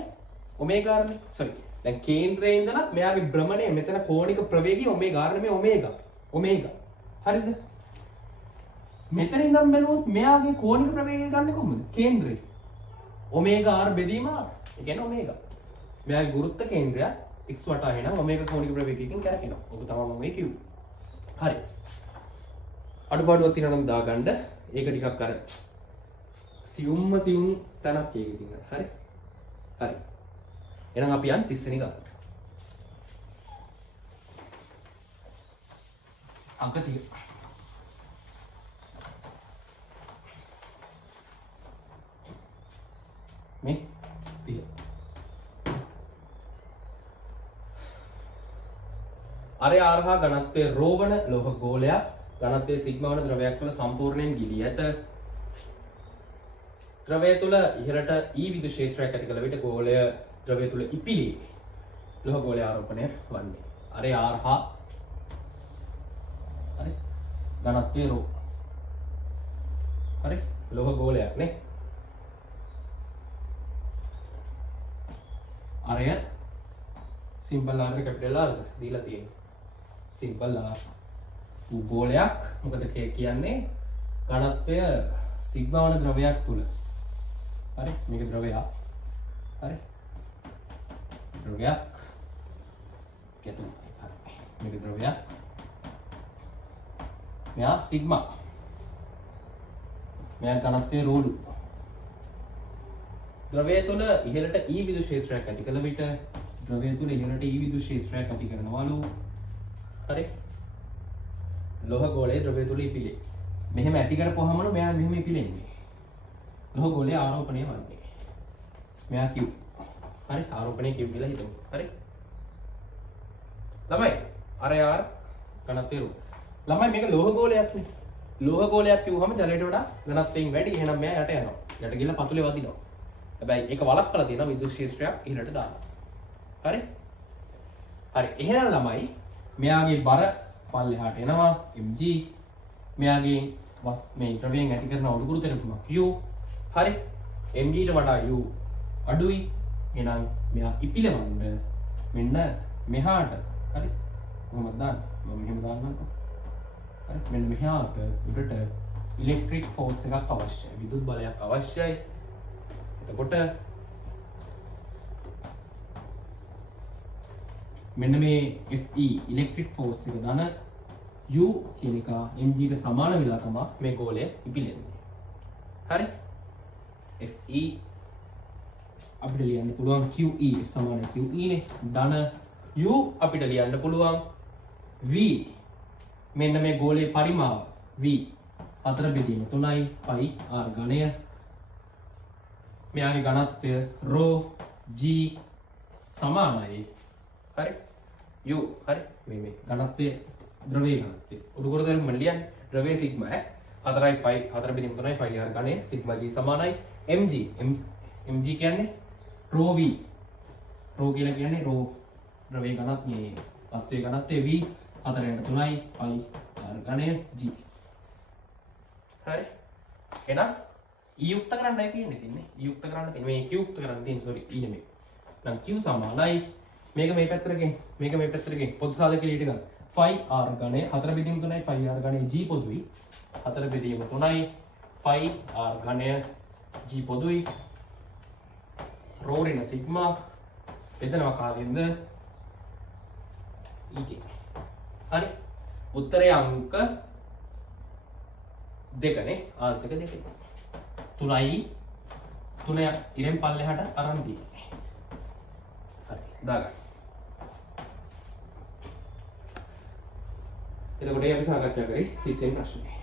ඔමේගා r නේ. sorry. දැන් කේන්ද්‍රයේ ඉඳලා මෙයාගේ භ්‍රමණය මෙතන කෝණික ප්‍රවේගය ඔමේගා r නෙමෙයි ඔමේගා. හරිද? මෙතන ඉඳන් බැලුවොත් මෙයාගේ කෝණික ප්‍රවේගය ගන්න කොහොමද? කේන්ද්‍රේ ඔමේගා r බෙදීම r. ඒ කියන්නේ ඔමේගා. මෙයාගේ ගුරුත්ව කේන්ද්‍රය x වටා එනවා ඔමේගා කෝණික ප්‍රවේගයකින් කැරකෙනවා. ඔක තමයි මම මේ කිව්වේ. හරි. අඩුපාඩුවක් තියෙනවා නම් දාගන්න. ඒක ටිකක් අර සියුම් තැනක් ඒක ඉතින්. හරි. එහෙනම් අපි යන් 30 වෙනි ගානට. අංක 30. මේ 30. අරය ආරහා ඝනත්වයේ ρ වන ලෝහ ගෝලයක් ඝනත්වයේ සිග්මා වන ද්‍රවයක් තුළ සම්පූර්ණයෙන් ගිලී ඇත. ද්‍රවය තුළ ඉහළට E විද්‍යුත් ක්ෂේත්‍රයක් ඇති කළ විට ගෝලය ද්‍රවය තුළ ඉපිලී ලෝහ ගෝලය ආරෝපණය වන්නේ. අරය ආරහා හරි ඝනත්වයේ ρ. හරි ලෝහ ගෝලයක් නේ. අරය සිම්පල් R කැපිටල් R දීලා තියෙනවා. සිම්පල් R ගෝලයක් මොකද කියන්නේ ඝනත්වය සිග්මා වන ද්‍රවයක් තුල. හරි මේක ද්‍රවයක්. හරි ද්‍රවයක් කියතු. මේක ද්‍රවයක්. මෙයා සිග්මා. මෙයා ඝනත්වයේ රෝලු. ද්‍රවය තුළ ඉහළට E විදුලි ක්ෂේත්‍රයක් ඇති කළ විට ද්‍රවය තුළ ඉහළට E විදුලි ක්ෂේත්‍රයක් ඇති කරනවලු. හරි. ලෝහ ගෝලයේ ද්‍රවය තුළ ඉපිලේ. මෙහෙම ඇති කරපුවාම මෙයා මෙහෙම ඉපිලෙන්නේ. ලෝහ ගෝලයේ ආරෝපණය වන්නේ. මෙයා Q. හරි ආරෝපණය Q කියලා හිතමු. හරි. ළමයි අර යාර ඝනත්වය රෝ. ළමයි මේක ලෝහ ගෝලයක් නේ. ලෝහ ගෝලයක් කිව්වහම ජලයට වඩා ඝනත්වයෙන් වැඩි. එහෙනම් මෙයා යට යනවා. යට ගිහලා පතුලේ වදිනවා. හැබැයි ඒක වළක්වලා තියෙනවා විදුලි ක්ෂේත්‍රයක් ඉහළට දාලා. හරි? හරි. එහෙනම් ළමයි මෙයාගේ බර පල්ලෙහාට එනවා mg. මෙයාගේ මේ ද්‍රවයෙන් ඇති කරන උඩුකුරු තෙරපුම u. හරි? mg ට වඩා u අඩුයි. එහෙනම් මෙයා ඉපිලවන්න මෙන්න මෙහාට. හරි? කොහොමද දාන්නේ? මම මෙහෙම දාන්නම්කෝ. හරි? මෙන්න මෙහාට උඩට ඉලෙක්ට්‍රික් ෆෝස් එකක් අවශ්‍යයි. විදුලි බලයක් අවශ්‍යයි. එතකොට මෙන්න මේ Fe ඉලෙක්ට්‍රික් ෆෝස් එක දාන U කියන එක mg ට සමාන වෙලා තමයි මේ ගෝලය ඉපිලෙන්නේ. හරි? Fe අපිට ලියන්න පුළුවන් QE සමාන QE නේ. ධන U අපිට ලියන්න පුළුවන් V මෙන්න මේ ගෝලයේ පරිමාව V 4 බෙදීම 3යි π r ඝණය. මෙයාගේ ඝනත්වය ρ g සමානයි. හරි? U හරි? මේ ඝනත්වය ද්‍රවයේ ඝනත්වය. උඩුකර දෙන්න මම ලියන්නේ ද්‍රවයේ සිග්මා 4යි π 4 බෙදීම 3යි π r ඝණය සිග්මා g සමානයි mg කියන්නේ ρ v. ρ කියලා කියන්නේ ρ ද්‍රවයේ ඝනත්වය මේ වස්තුවේ ඝනත්වය v 4ට 3යි π r ඝණය g. හරි? එහෙනම් E යුක්ත කරන්නයි තියෙන්නේ. E යුක්ත කරන්න තියෙන්නේ. මේ Q යුක්ත කරන්න තියෙන්නේ sorry E නෙමෙයි. නම් Q සමානයි මේක මේ පැත්තට ගෙන් මේක මේ පැත්තට ගෙන් පොදු සාධකයේ ඊට ගන්න. phi r ඝණය 4 බෙදීම 3යි phi r ඝණය g පොදුයි. 4 බෙදීම 3යි phi r ඝණය g පොදුයි. ρ ඍණ සිග්මා බෙදනවා කාගෙන්ද? E ගෙන්. හරි? උත්තරේ අංක 2නේ ආන්සර් එක 2. 3යි 3ක් ඉරෙන් පල්ලෙහාට අරන් තියෙන්නේ. හරි දාගන්න. එතකොට අපි සාකච්ඡා කරේ 30 වෙනි ප්‍රශ්නේ.